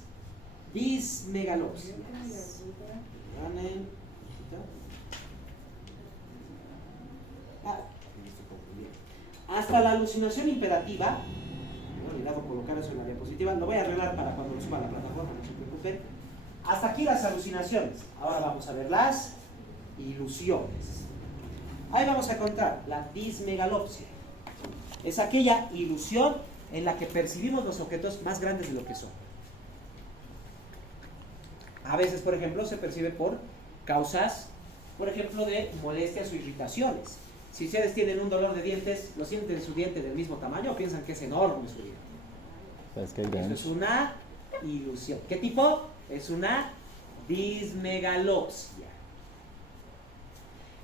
dismegalopsias. Hasta la alucinación imperativa, no he olvidado colocar eso en la diapositiva, lo voy a arreglar para cuando lo suba a la plataforma, no se preocupen. Hasta aquí las alucinaciones. Ahora vamos a ver las ilusiones. Ahí vamos a encontrar la dismegalopsia. Es aquella ilusión en la que percibimos los objetos más grandes de lo que son. A veces, por ejemplo, se percibe por causas, por ejemplo, de molestias o irritaciones. Si ustedes tienen un dolor de dientes, ¿lo sienten su diente del mismo tamaño o piensan que es enorme su diente? Es que Eso es una ilusión. ¿Qué tipo? Es una dismegalopsia.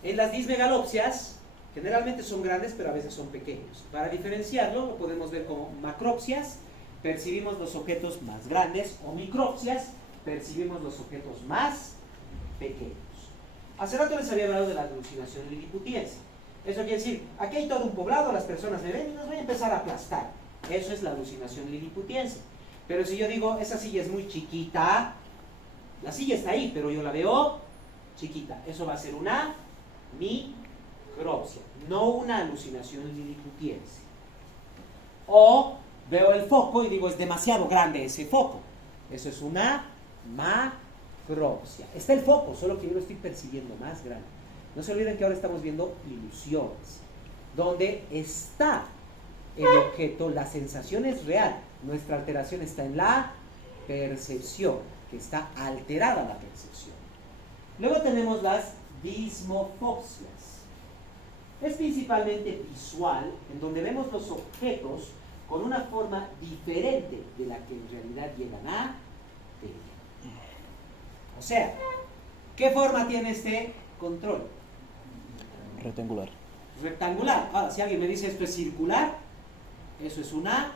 En las dismegalopsias, generalmente son grandes, pero a veces son pequeños. Para diferenciarlo, lo podemos ver como macropsias, percibimos los objetos más grandes, o micropsias, percibimos los objetos más pequeños. Hace rato les había hablado de la alucinación liliputiense. Eso quiere decir, aquí hay todo un poblado, las personas me ven y nos voy a empezar a aplastar. Eso es la alucinación liliputiense. Pero si yo digo, esa silla es muy chiquita, la silla está ahí, pero yo la veo chiquita. Eso va a ser una micropsia, no una alucinación liliputiense. O veo el foco y digo, es demasiado grande ese foco. Eso es una macropsia. Está el foco, solo que yo lo estoy percibiendo más grande. No se olviden que ahora estamos viendo ilusiones, donde está el objeto, la sensación es real. Nuestra alteración está en la percepción, que está alterada la percepción. Luego tenemos las dismofobsias. Es principalmente visual, en donde vemos los objetos con una forma diferente de la que en realidad llegan a tener. O sea, ¿qué forma tiene este control? rectangular. Rectangular. Ahora, si alguien me dice esto es circular, eso es una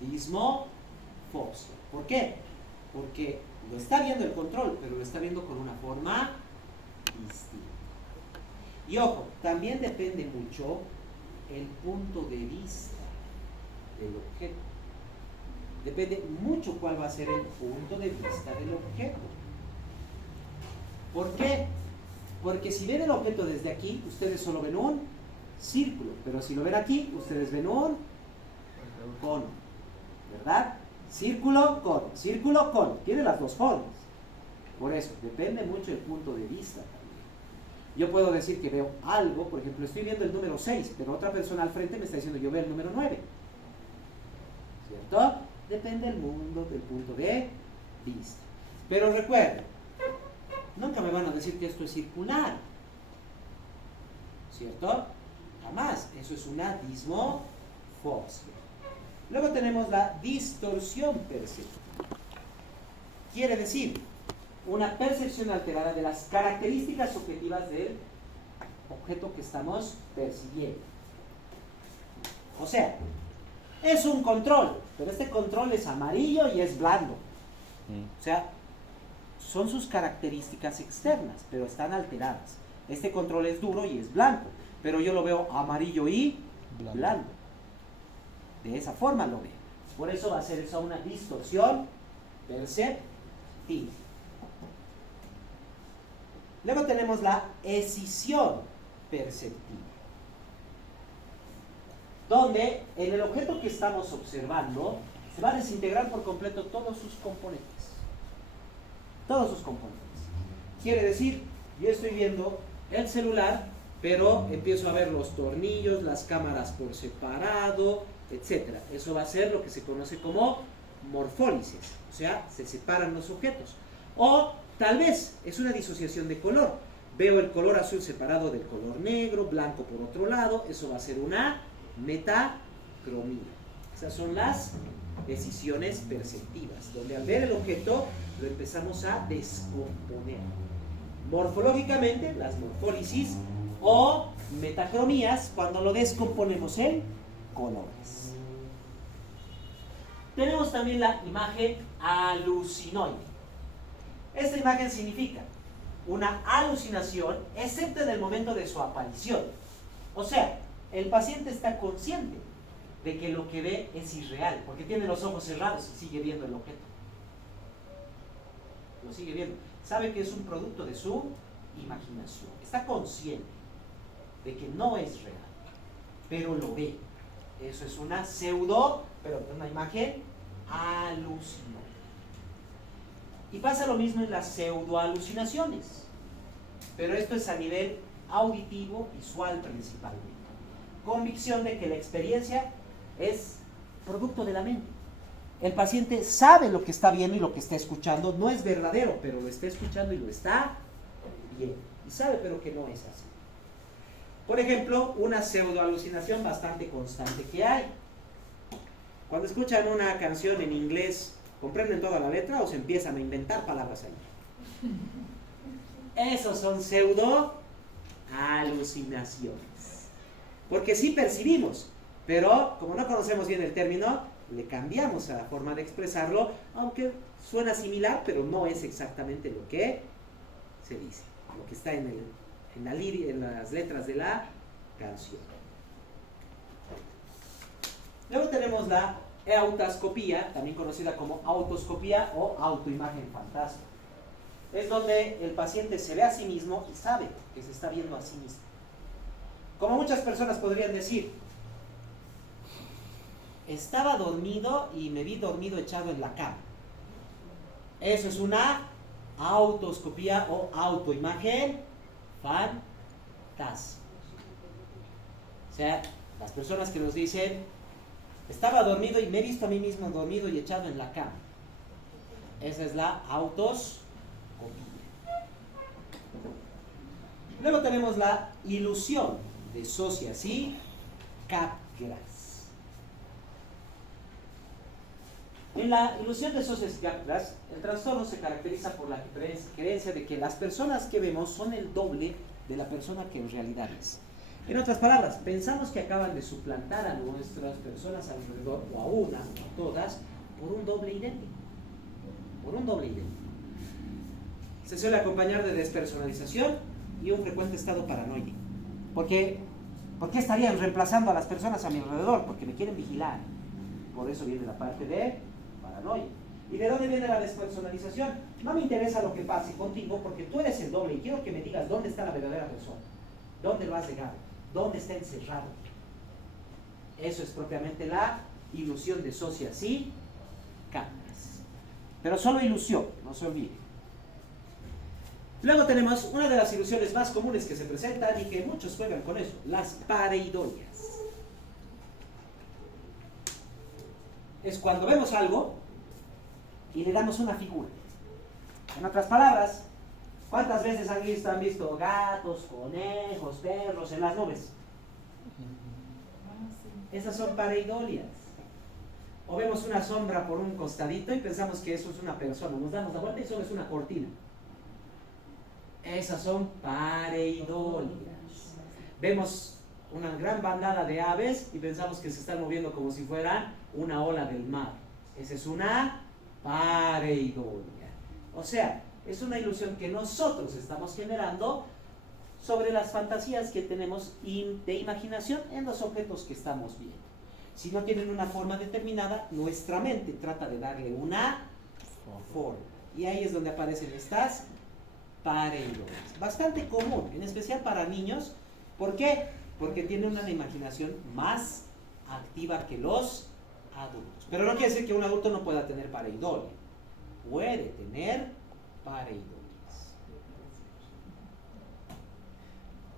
dismofobsia. ¿Por qué? Porque lo está viendo el control, pero lo está viendo con una forma distinta. Y ojo, también depende mucho el punto de vista del objeto. Depende mucho cuál va a ser el punto de vista del objeto. ¿Por qué? Porque si ven el objeto desde aquí, ustedes solo ven un círculo, pero si lo ven aquí, ustedes ven un cono, ¿verdad? Círculo, cono, tiene las dos formas. Por eso, depende mucho del punto de vista también. Yo puedo decir que veo algo, por ejemplo, estoy viendo el número 6, pero otra persona al frente me está diciendo yo veo el número 9. ¿Cierto? Depende del mundo, del punto de vista. Pero recuerden, nunca me van a decir que esto es circular. ¿Cierto? Jamás. Eso es una dismorfosia. Luego tenemos la distorsión perceptiva. Quiere decir, una percepción alterada de las características objetivas del objeto que estamos percibiendo. O sea, es un control, pero este control es amarillo y es blando. O sea, son sus características externas, pero están alteradas. Este control es duro y es blanco, pero yo lo veo amarillo y blando. De esa forma lo veo. Por eso va a ser eso una distorsión perceptiva. Luego tenemos la escisión perceptiva, donde en el objeto que estamos observando se va a desintegrar por completo todos sus componentes. Todos sus componentes. Quiere decir, yo estoy viendo el celular, pero empiezo a ver los tornillos, las cámaras por separado, etc. Eso va a ser lo que se conoce como morfólisis, o sea, se separan los objetos. O tal vez es una disociación de color. Veo el color azul separado del color negro, blanco por otro lado, eso va a ser una metacromía. Esas son las escisiones perceptivas, donde al ver el objeto lo empezamos a descomponer. Morfológicamente, las morfólisis o metacromías, cuando lo descomponemos en colores. Tenemos también la imagen alucinoide. Esta imagen significa una alucinación, excepto en el momento de su aparición. O sea, el paciente está consciente de que lo que ve es irreal, porque tiene los ojos cerrados y sigue viendo el objeto. Lo sigue viendo. Sabe que es un producto de su imaginación. Está consciente de que no es real, pero lo ve. Eso es una una imagen alucinante. Y pasa lo mismo en las pseudoalucinaciones, pero esto es a nivel auditivo, visual principalmente. Convicción de que la experiencia es producto de la mente. El paciente sabe lo que está viendo y lo que está escuchando no es verdadero, pero lo está escuchando y lo está viendo. Y sabe pero que no es así. Por ejemplo, una pseudoalucinación bastante constante que hay. Cuando escuchan una canción en inglés, ¿comprenden toda la letra o se empiezan a inventar palabras ahí? Esos son pseudoalucinaciones. Porque sí percibimos, pero como no conocemos bien el término, le cambiamos a la forma de expresarlo, aunque suena similar, pero no es exactamente lo que se dice, lo que está en las letras de la canción. Luego tenemos la eutascopía, también conocida como autoscopía o autoimagen fantasma. Es donde el paciente se ve a sí mismo y sabe que se está viendo a sí mismo. Como muchas personas podrían decir, estaba dormido y me vi dormido echado en la cama. Eso es una autoscopía o autoimagen fantasma. O sea, las personas que nos dicen, estaba dormido y me he visto a mí mismo dormido y echado en la cama. Esa es la autoscopía. Luego tenemos la ilusión de Socias y Capgras. En la ilusión de Socias y Capgras, el trastorno se caracteriza por la creencia de que las personas que vemos son el doble de la persona que en realidad es. En otras palabras, pensamos que acaban de suplantar a nuestras personas alrededor, o a una, o a todas, por un doble idéntico. Por un doble idéntico. Se suele acompañar de despersonalización y un frecuente estado paranoide. ¿Por qué estarían reemplazando a las personas a mi alrededor? Porque me quieren vigilar. Por eso viene la parte de paranoia. ¿Y de dónde viene la despersonalización? No me interesa lo que pase contigo porque tú eres el doble y quiero que me digas dónde está la verdadera persona, dónde lo has dejado, dónde está encerrado. Eso es propiamente la ilusión de socias y cámaras. Pero solo ilusión, no se olvide. Luego tenemos una de las ilusiones más comunes que se presentan y que muchos juegan con eso, las pareidolias. Es cuando vemos algo y le damos una figura. En otras palabras, ¿cuántas veces han visto gatos, conejos, perros en las nubes? Esas son pareidolias. O vemos una sombra por un costadito y pensamos que eso es una persona. Nos damos la vuelta y solo es una cortina. Esas son pareidolias. Vemos una gran bandada de aves y pensamos que se están moviendo como si fueran una ola del mar. Esa es una pareidolia. O sea, es una ilusión que nosotros estamos generando sobre las fantasías que tenemos de imaginación en los objetos que estamos viendo. Si no tienen una forma determinada, nuestra mente trata de darle una forma. Y ahí es donde aparecen estas pareidolias. Bastante común, en especial para niños. ¿Por qué? Porque tienen una imaginación más activa que los adultos. Pero no quiere decir que un adulto no pueda tener pareidolia. Puede tener pareidolias.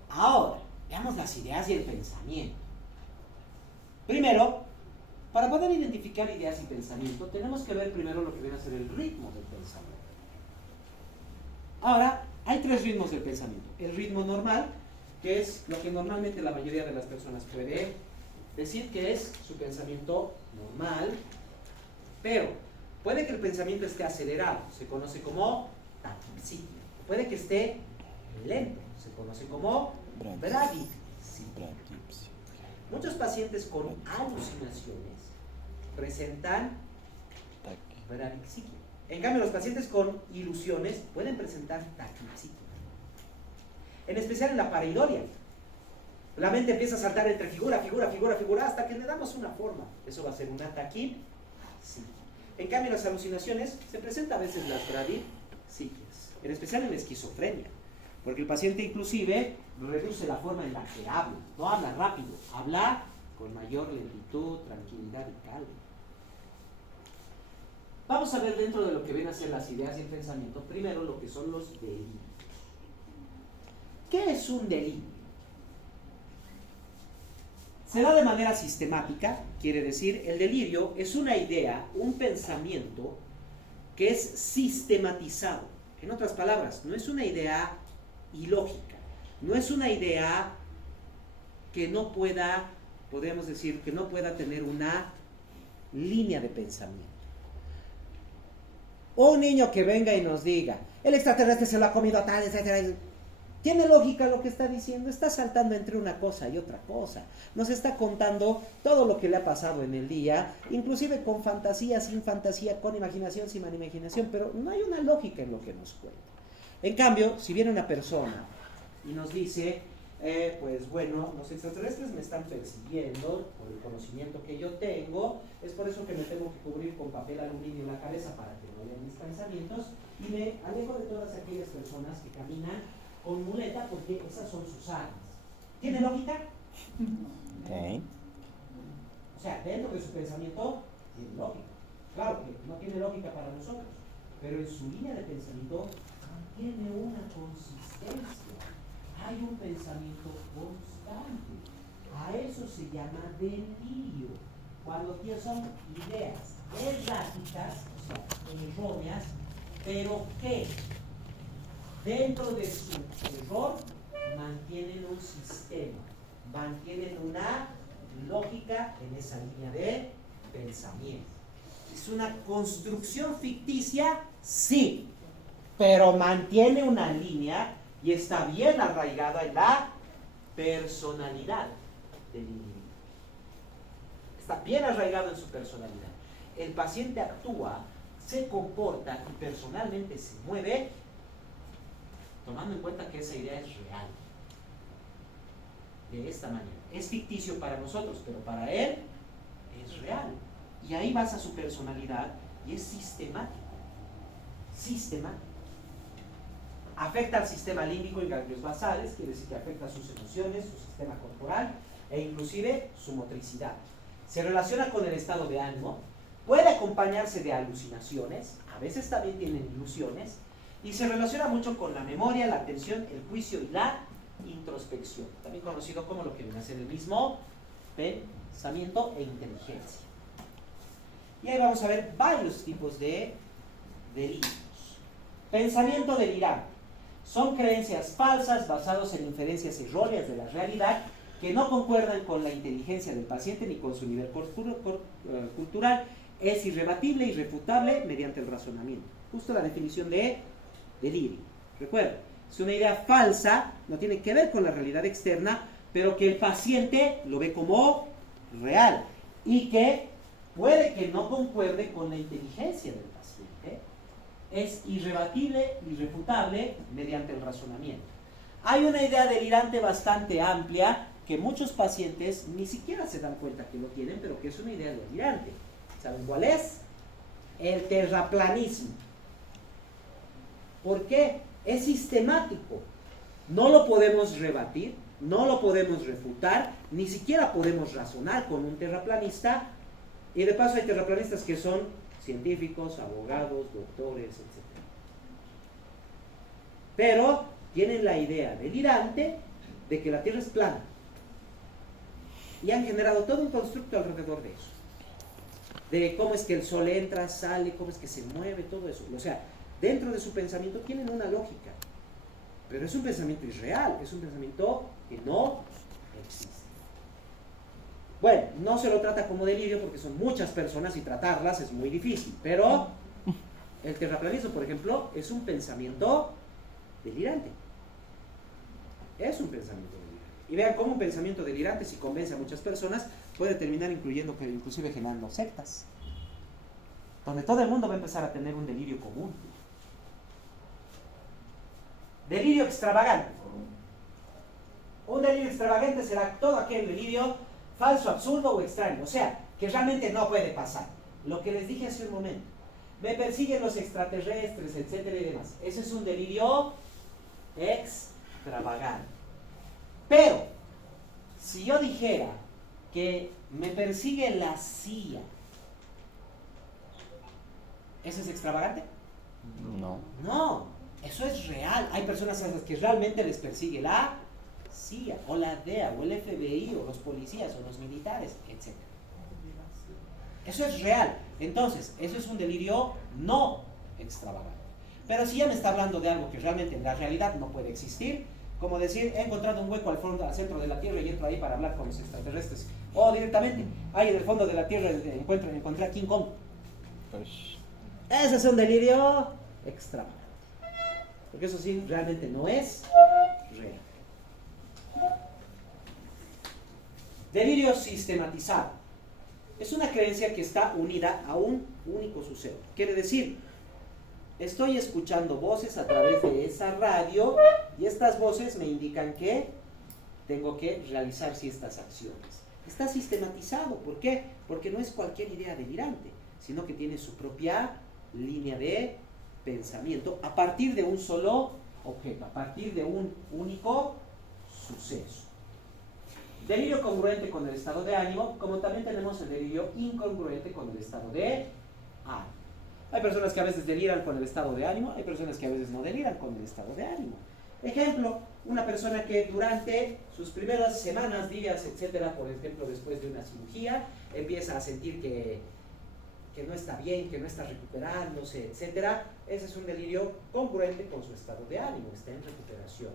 Ahora, veamos las ideas y el pensamiento. Primero, para poder identificar ideas y pensamiento, tenemos que ver primero lo que viene a ser el ritmo del pensamiento. Ahora, hay tres ritmos del pensamiento. El ritmo normal, que es lo que normalmente la mayoría de las personas puede decir que es su pensamiento normal, pero puede que el pensamiento esté acelerado, se conoce como taquipsia. Puede que esté lento, se conoce como bradipsia. Muchos pacientes con alucinaciones presentan bradipsia. En cambio, los pacientes con ilusiones pueden presentar taquipsia. En especial en la pareidolia. La mente empieza a saltar entre figura, hasta que le damos una forma. Eso va a ser una taquipsia. En cambio, en las alucinaciones se presentan a veces las bradipsias, en especial en la esquizofrenia, porque el paciente inclusive reduce la forma en la que habla. No habla rápido, habla con mayor lentitud, tranquilidad y calma. Vamos a ver dentro de lo que vienen a ser las ideas y el pensamiento, primero lo que son los delirios. ¿Qué es un delirio? Se da de manera sistemática, quiere decir, el delirio es una idea, un pensamiento que es sistematizado. En otras palabras, no es una idea ilógica, no es una idea que no pueda, podemos decir, que no pueda tener una línea de pensamiento. Un niño que venga y nos diga, el extraterrestre se lo ha comido tal, etcétera. ¿Tiene lógica lo que está diciendo? Está saltando entre una cosa y otra cosa. Nos está contando todo lo que le ha pasado en el día, inclusive con fantasía, sin fantasía, con imaginación, sin imaginación, pero no hay una lógica en lo que nos cuenta. En cambio, si viene una persona y nos dice, pues bueno, los extraterrestres me están persiguiendo por el conocimiento que yo tengo, es por eso que me tengo que cubrir con papel aluminio la cabeza para que no vean mis pensamientos, y me alejo de todas aquellas personas que caminan con muleta porque esas son sus armas. ¿Tiene lógica? Okay. O sea, dentro de su pensamiento tiene lógica. Claro que no tiene lógica para nosotros, pero en su línea de pensamiento tiene una consistencia. Hay un pensamiento constante. A eso se llama delirio. Cuando son ideas erráticas, o sea, erróneas, pero que dentro de su error mantienen un sistema, mantienen una lógica en esa línea de pensamiento. ¿Es una construcción ficticia? Sí, pero mantiene una línea y está bien arraigada en la personalidad del individuo. Está bien arraigado en su personalidad. El paciente actúa, se comporta y personalmente se mueve tomando en cuenta que esa idea es real. De esta manera. Es ficticio para nosotros, pero para él es real. Y ahí basa su personalidad y es sistemático. Sistemático. Afecta al sistema límbico y ganglios basales, quiere decir que afecta a sus emociones, su sistema corporal e inclusive su motricidad. Se relaciona con el estado de ánimo, puede acompañarse de alucinaciones, a veces también tienen ilusiones, y se relaciona mucho con la memoria, la atención, el juicio y la introspección, también conocido como lo que viene a ser el mismo pensamiento e inteligencia. Y ahí vamos a ver varios tipos de delirios. Pensamiento delirante. Son creencias falsas basadas en inferencias erróneas de la realidad que no concuerdan con la inteligencia del paciente ni con su nivel cultural. Es irrebatible, irrefutable mediante el razonamiento. Justo la definición de delirio. Recuerda, es una idea falsa, no tiene que ver con la realidad externa, pero que el paciente lo ve como real y que puede que no concuerde con la inteligencia del paciente. Es irrebatible, irrefutable mediante el razonamiento. Hay una idea delirante bastante amplia que muchos pacientes ni siquiera se dan cuenta que lo tienen, pero que es una idea delirante. ¿Saben cuál es? El terraplanismo. ¿Por qué? Es sistemático. No lo podemos rebatir, no lo podemos refutar, ni siquiera podemos razonar con un terraplanista. Y de paso hay terraplanistas que son científicos, abogados, doctores, etc. Pero tienen la idea delirante de que la Tierra es plana. Y han generado todo un constructo alrededor de eso. De cómo es que el sol entra, sale, cómo es que se mueve, todo eso. O sea, dentro de su pensamiento tienen una lógica. Pero es un pensamiento irreal, es un pensamiento que no existe. Bueno, no se lo trata como delirio porque son muchas personas y tratarlas es muy difícil, pero el terraplanismo, por ejemplo, es un pensamiento delirante. Es un pensamiento delirante. Y vean cómo un pensamiento delirante, si convence a muchas personas, puede terminar inclusive generando sectas, donde todo el mundo va a empezar a tener un delirio común. Delirio extravagante. Un delirio extravagante será todo aquel delirio falso, absurdo o extraño, o sea, que realmente no puede pasar. Lo que les dije hace un momento, me persiguen los extraterrestres, etcétera y demás. Ese es un delirio extravagante. Pero, si yo dijera que me persigue la CIA, ¿eso es extravagante? No. No, eso es real. Hay personas a las que realmente les persigue la CIA, o la DEA, o el FBI, o los policías, o los militares, etc. Eso es real. Entonces, eso es un delirio no extravagante. Pero si ya me está hablando de algo que realmente en la realidad no puede existir, como decir, he encontrado un hueco al centro de la Tierra y entro ahí para hablar con los extraterrestres. O directamente, ahí en el fondo de la Tierra encontré a King Kong. Ese es un delirio extravagante. Porque eso sí, realmente no es real. Delirio sistematizado. Es una creencia que está unida a un único suceso. Quiere decir, estoy escuchando voces a través de esa radio y estas voces me indican que tengo que realizar ciertas acciones. Está sistematizado. ¿Por qué? Porque no es cualquier idea delirante, sino que tiene su propia línea de pensamiento a partir de un solo objeto, a partir de un único suceso. Delirio congruente con el estado de ánimo, como también tenemos el delirio incongruente con el estado de ánimo. Hay personas que a veces deliran con el estado de ánimo, hay personas que a veces no deliran con el estado de ánimo. Ejemplo, una persona que durante sus primeras semanas, días, etcétera, por ejemplo, después de una cirugía, empieza a sentir que no está bien, que no está recuperándose, etcétera. Ese es un delirio congruente con su estado de ánimo, está en recuperación.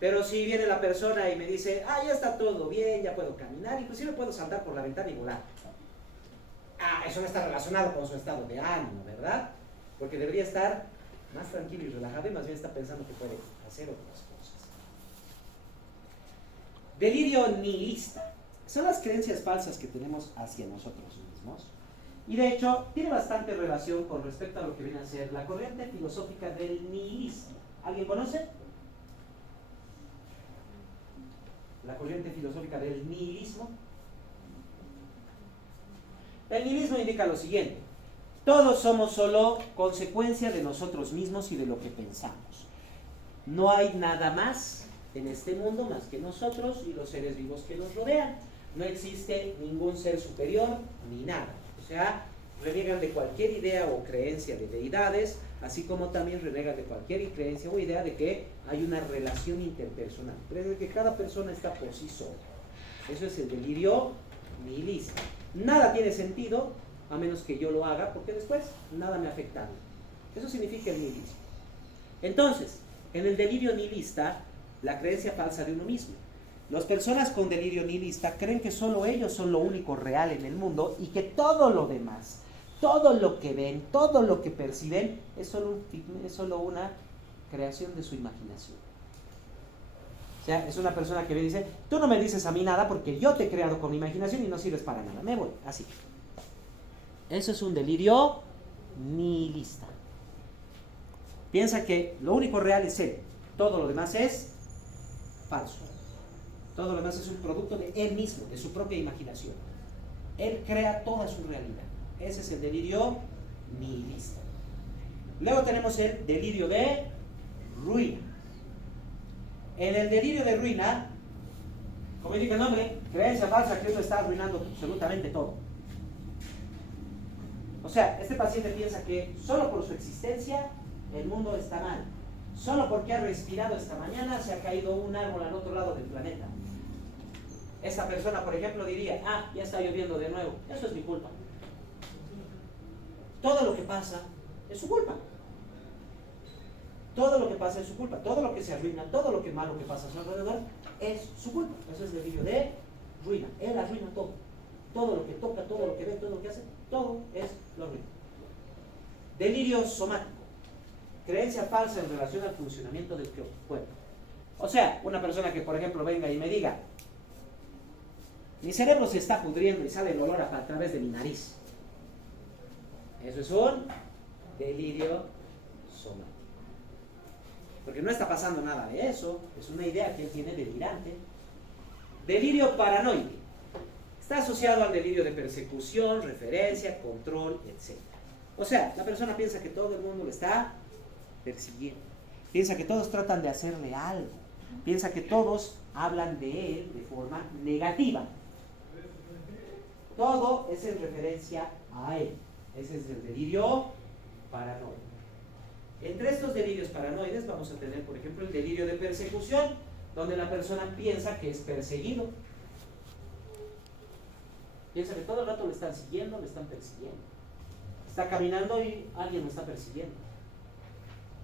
Pero si viene la persona y me dice, ya está todo bien, ya puedo caminar, inclusive puedo saltar por la ventana y volar. Eso no está relacionado con su estado de ánimo, ¿verdad? Porque debería estar más tranquilo y relajado y más bien está pensando que puede hacer otras cosas. Delirio nihilista. Son las creencias falsas que tenemos hacia nosotros mismos. Y de hecho, tiene bastante relación con respecto a lo que viene a ser la corriente filosófica del nihilismo. ¿Alguien conoce? La corriente filosófica del nihilismo. El nihilismo indica lo siguiente: Todos somos solo consecuencia de nosotros mismos y de lo que pensamos. No hay nada más en este mundo más que nosotros y los seres vivos que nos rodean. No existe ningún ser superior ni nada. O sea, reniegan de cualquier idea o creencia de deidades, así como también reniegan de cualquier creencia o idea de que hay una relación interpersonal. Creen que cada persona está por sí sola. Eso es el delirio nihilista. Nada tiene sentido a menos que yo lo haga, porque después nada me afecta a mí. Eso significa el nihilismo. Entonces, en el delirio nihilista, la creencia falsa de uno mismo. Las personas con delirio nihilista creen que solo ellos son lo único real en el mundo y que todo lo demás, todo lo que ven, todo lo que perciben, es solo una creación de su imaginación. O sea, es una persona que me dice, tú no me dices a mí nada porque yo te he creado con mi imaginación y no sirves para nada, me voy, así. Eso es un delirio nihilista. Piensa que lo único real es él, todo lo demás es falso. Todo lo demás es un producto de él mismo, de su propia imaginación. Él crea toda su realidad. Ese es el delirio nihilista. Luego tenemos el delirio de ruina. En el delirio de ruina, como indica el nombre, creencia falsa que uno está arruinando absolutamente todo. O sea, este paciente piensa que solo por su existencia el mundo está mal. Solo porque ha respirado esta mañana se ha caído un árbol al otro lado del planeta. Esta persona, por ejemplo, diría, ya está lloviendo de nuevo. Eso es mi culpa. Todo lo que pasa es su culpa. Todo lo que pasa es su culpa. Todo lo que se arruina, todo lo que malo que pasa a su alrededor es su culpa. Eso es delirio de ruina. Él arruina todo. Todo lo que toca, todo lo que ve, todo lo que hace, todo es lo ruina. Delirio somático. Creencia falsa en relación al funcionamiento del cuerpo. O sea, una persona que, por ejemplo, venga y me diga, mi cerebro se está pudriendo y sale el olor a través de mi nariz. Eso es un delirio somático. Porque no está pasando nada de eso, es una idea que él tiene delirante. Delirio paranoide. Está asociado al delirio de persecución, referencia, control, etc. O sea, la persona piensa que todo el mundo le está persiguiendo. Piensa que todos tratan de hacerle algo. Piensa que todos hablan de él de forma negativa. Todo es en referencia a él. Ese es el delirio paranoide. Entre estos delirios paranoides vamos a tener, por ejemplo, el delirio de persecución, donde la persona piensa que es perseguido. Piensa que todo el rato le están siguiendo, le están persiguiendo. Está caminando y alguien lo está persiguiendo.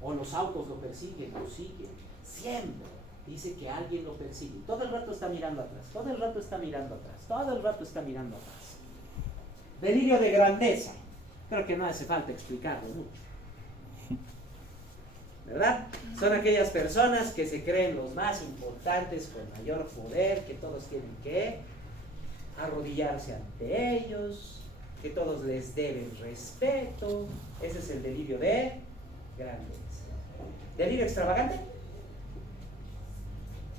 O los autos lo persiguen, lo siguen. Siempre dice que alguien lo persigue. Todo el rato está mirando atrás, todo el rato está mirando atrás, todo el rato está mirando atrás. Delirio de grandeza. Creo que no hace falta explicarlo mucho. ¿Verdad? Son aquellas personas que se creen los más importantes, con mayor poder, que todos tienen que arrodillarse ante ellos, que todos les deben respeto. Ese es el delirio de grandeza. ¿Delirio extravagante?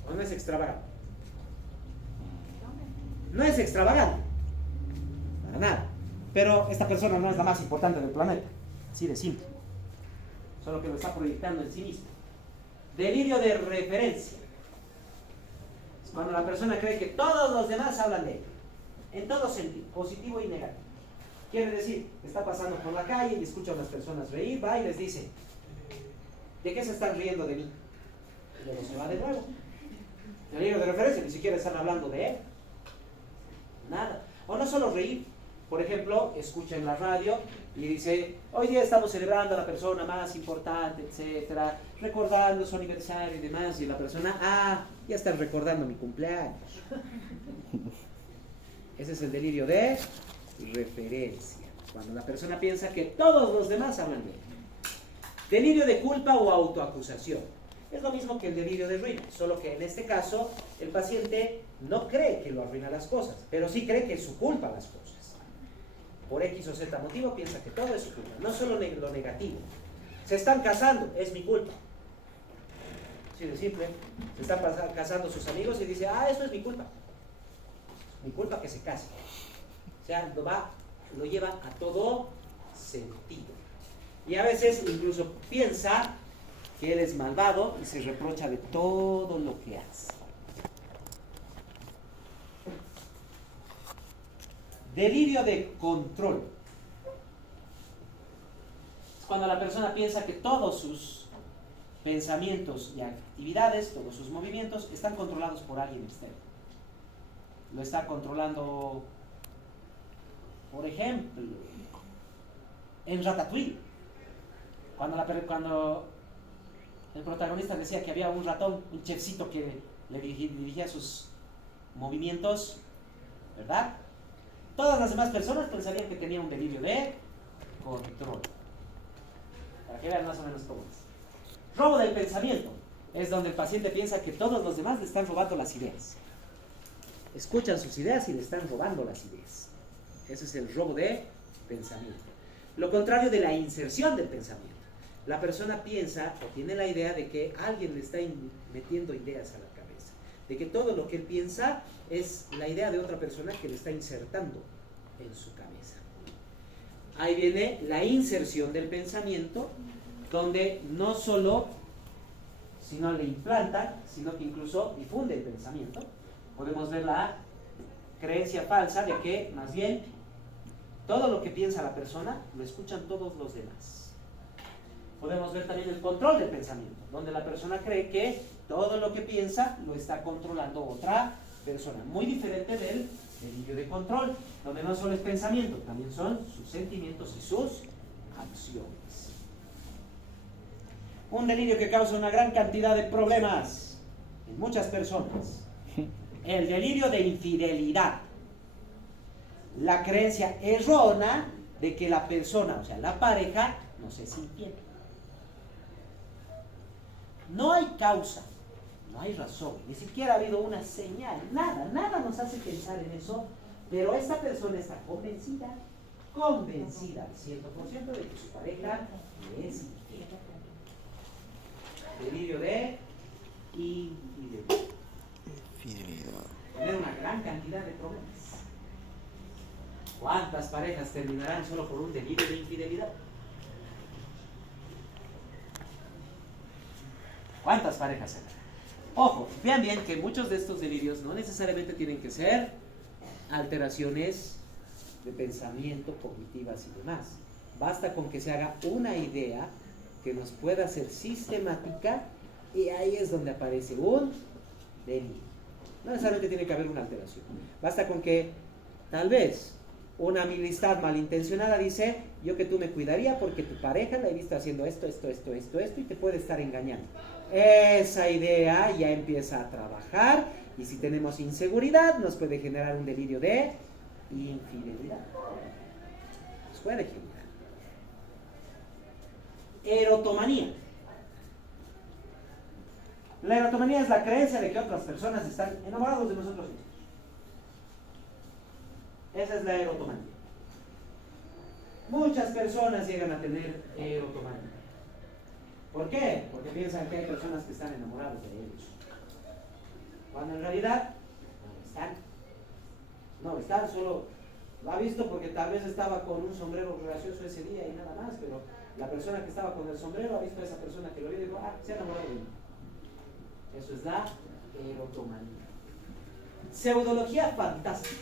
¿O no es extravagante? No es extravagante. Para nada. Pero esta persona no es la más importante del planeta. Así de simple. Solo que lo está proyectando en sí mismo. Delirio de referencia. Es cuando la persona cree que todos los demás hablan de él. En todo sentido, positivo y negativo. Quiere decir, está pasando por la calle y escucha a las personas reír, va y les dice, ¿de qué se están riendo de mí? Y luego se va de nuevo. Delirio de referencia, ni siquiera están hablando de él. Nada. O no solo reír. Por ejemplo, escucha en la radio y dice, hoy día estamos celebrando a la persona más importante, etcétera, recordando su aniversario y demás, y la persona, ya están recordando mi cumpleaños. Ese es el delirio de referencia, cuando la persona piensa que todos los demás hablan de él. Delirio de culpa o autoacusación. Es lo mismo que el delirio de ruina, solo que en este caso el paciente no cree que lo arruina las cosas, pero sí cree que es su culpa las cosas. Por X o Z motivo piensa que todo es su culpa, no solo lo negativo. Se están casando, es mi culpa. Así de simple. Se están casando sus amigos y dice, esto es mi culpa. Mi culpa que se case. O sea, lo lleva a todo sentido. Y a veces incluso piensa que él es malvado y se reprocha de todo lo que hace. Delirio de control. Es cuando la persona piensa que todos sus pensamientos y actividades, todos sus movimientos, están controlados por alguien externo. Lo está controlando, por ejemplo, en Ratatouille. Cuando el protagonista decía que había un ratón, un chefcito que le dirigía sus movimientos, ¿verdad? Todas las demás personas pensarían que tenía un delirio de control. Para que vean más o menos cómo es. Robo del pensamiento. Es donde el paciente piensa que todos los demás le están robando las ideas. Escuchan sus ideas y le están robando las ideas. Ese es el robo de pensamiento. Lo contrario de la inserción del pensamiento. La persona piensa o tiene la idea de que alguien le está metiendo ideas a la cabeza. De que todo lo que él piensa es la idea de otra persona que le está insertando en su cabeza. Ahí viene la inserción del pensamiento, donde no solo sino le implantan, sino que incluso difunde el pensamiento. Podemos ver la creencia falsa de que más bien todo lo que piensa la persona lo escuchan todos los demás. Podemos ver también el control del pensamiento, donde la persona cree que todo lo que piensa lo está controlando otra persona. Muy diferente del delirio de control, donde no solo es pensamiento, también son sus sentimientos y sus acciones. Un delirio que causa una gran cantidad de problemas en muchas personas. El delirio de infidelidad. La creencia errónea de que la persona, o sea, la pareja, no se es infiel. No hay causa, no hay razón, ni siquiera ha habido una señal, nada nos hace pensar en eso, pero esta persona está convencida al 100% de que su pareja le es infiel. Delirio de infidelidad. Tener una gran cantidad de problemas. ¿Cuántas parejas terminarán solo por un delirio de infidelidad? ¿Cuántas parejas serán? Ojo, vean bien que muchos de estos delirios no necesariamente tienen que ser alteraciones de pensamiento, cognitivas y demás. Basta con que se haga una idea que nos pueda ser sistemática y ahí es donde aparece un delirio. No necesariamente tiene que haber una alteración. Basta con que tal vez una amistad malintencionada dice: yo que tú me cuidaría porque tu pareja la he visto haciendo esto y te puede estar engañando. Esa idea ya empieza a trabajar y si tenemos inseguridad nos puede generar un delirio de infidelidad. Nos puede generar. Erotomanía. La erotomanía es la creencia de que otras personas están enamorados de nosotros mismos. Esa es la erotomanía. Muchas personas llegan a tener erotomanía. ¿Por qué? Porque piensan que hay personas que están enamoradas de ellos. Cuando en realidad no están, solo lo ha visto porque tal vez estaba con un sombrero gracioso ese día y nada más, pero la persona que estaba con el sombrero ha visto a esa persona que lo vio y dijo: se ha enamorado de mí. Eso es la erotomanía. Pseudología fantástica.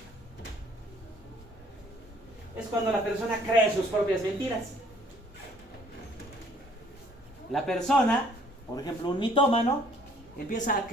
Es cuando la persona cree sus propias mentiras. La persona, por ejemplo un mitómano, empieza a creer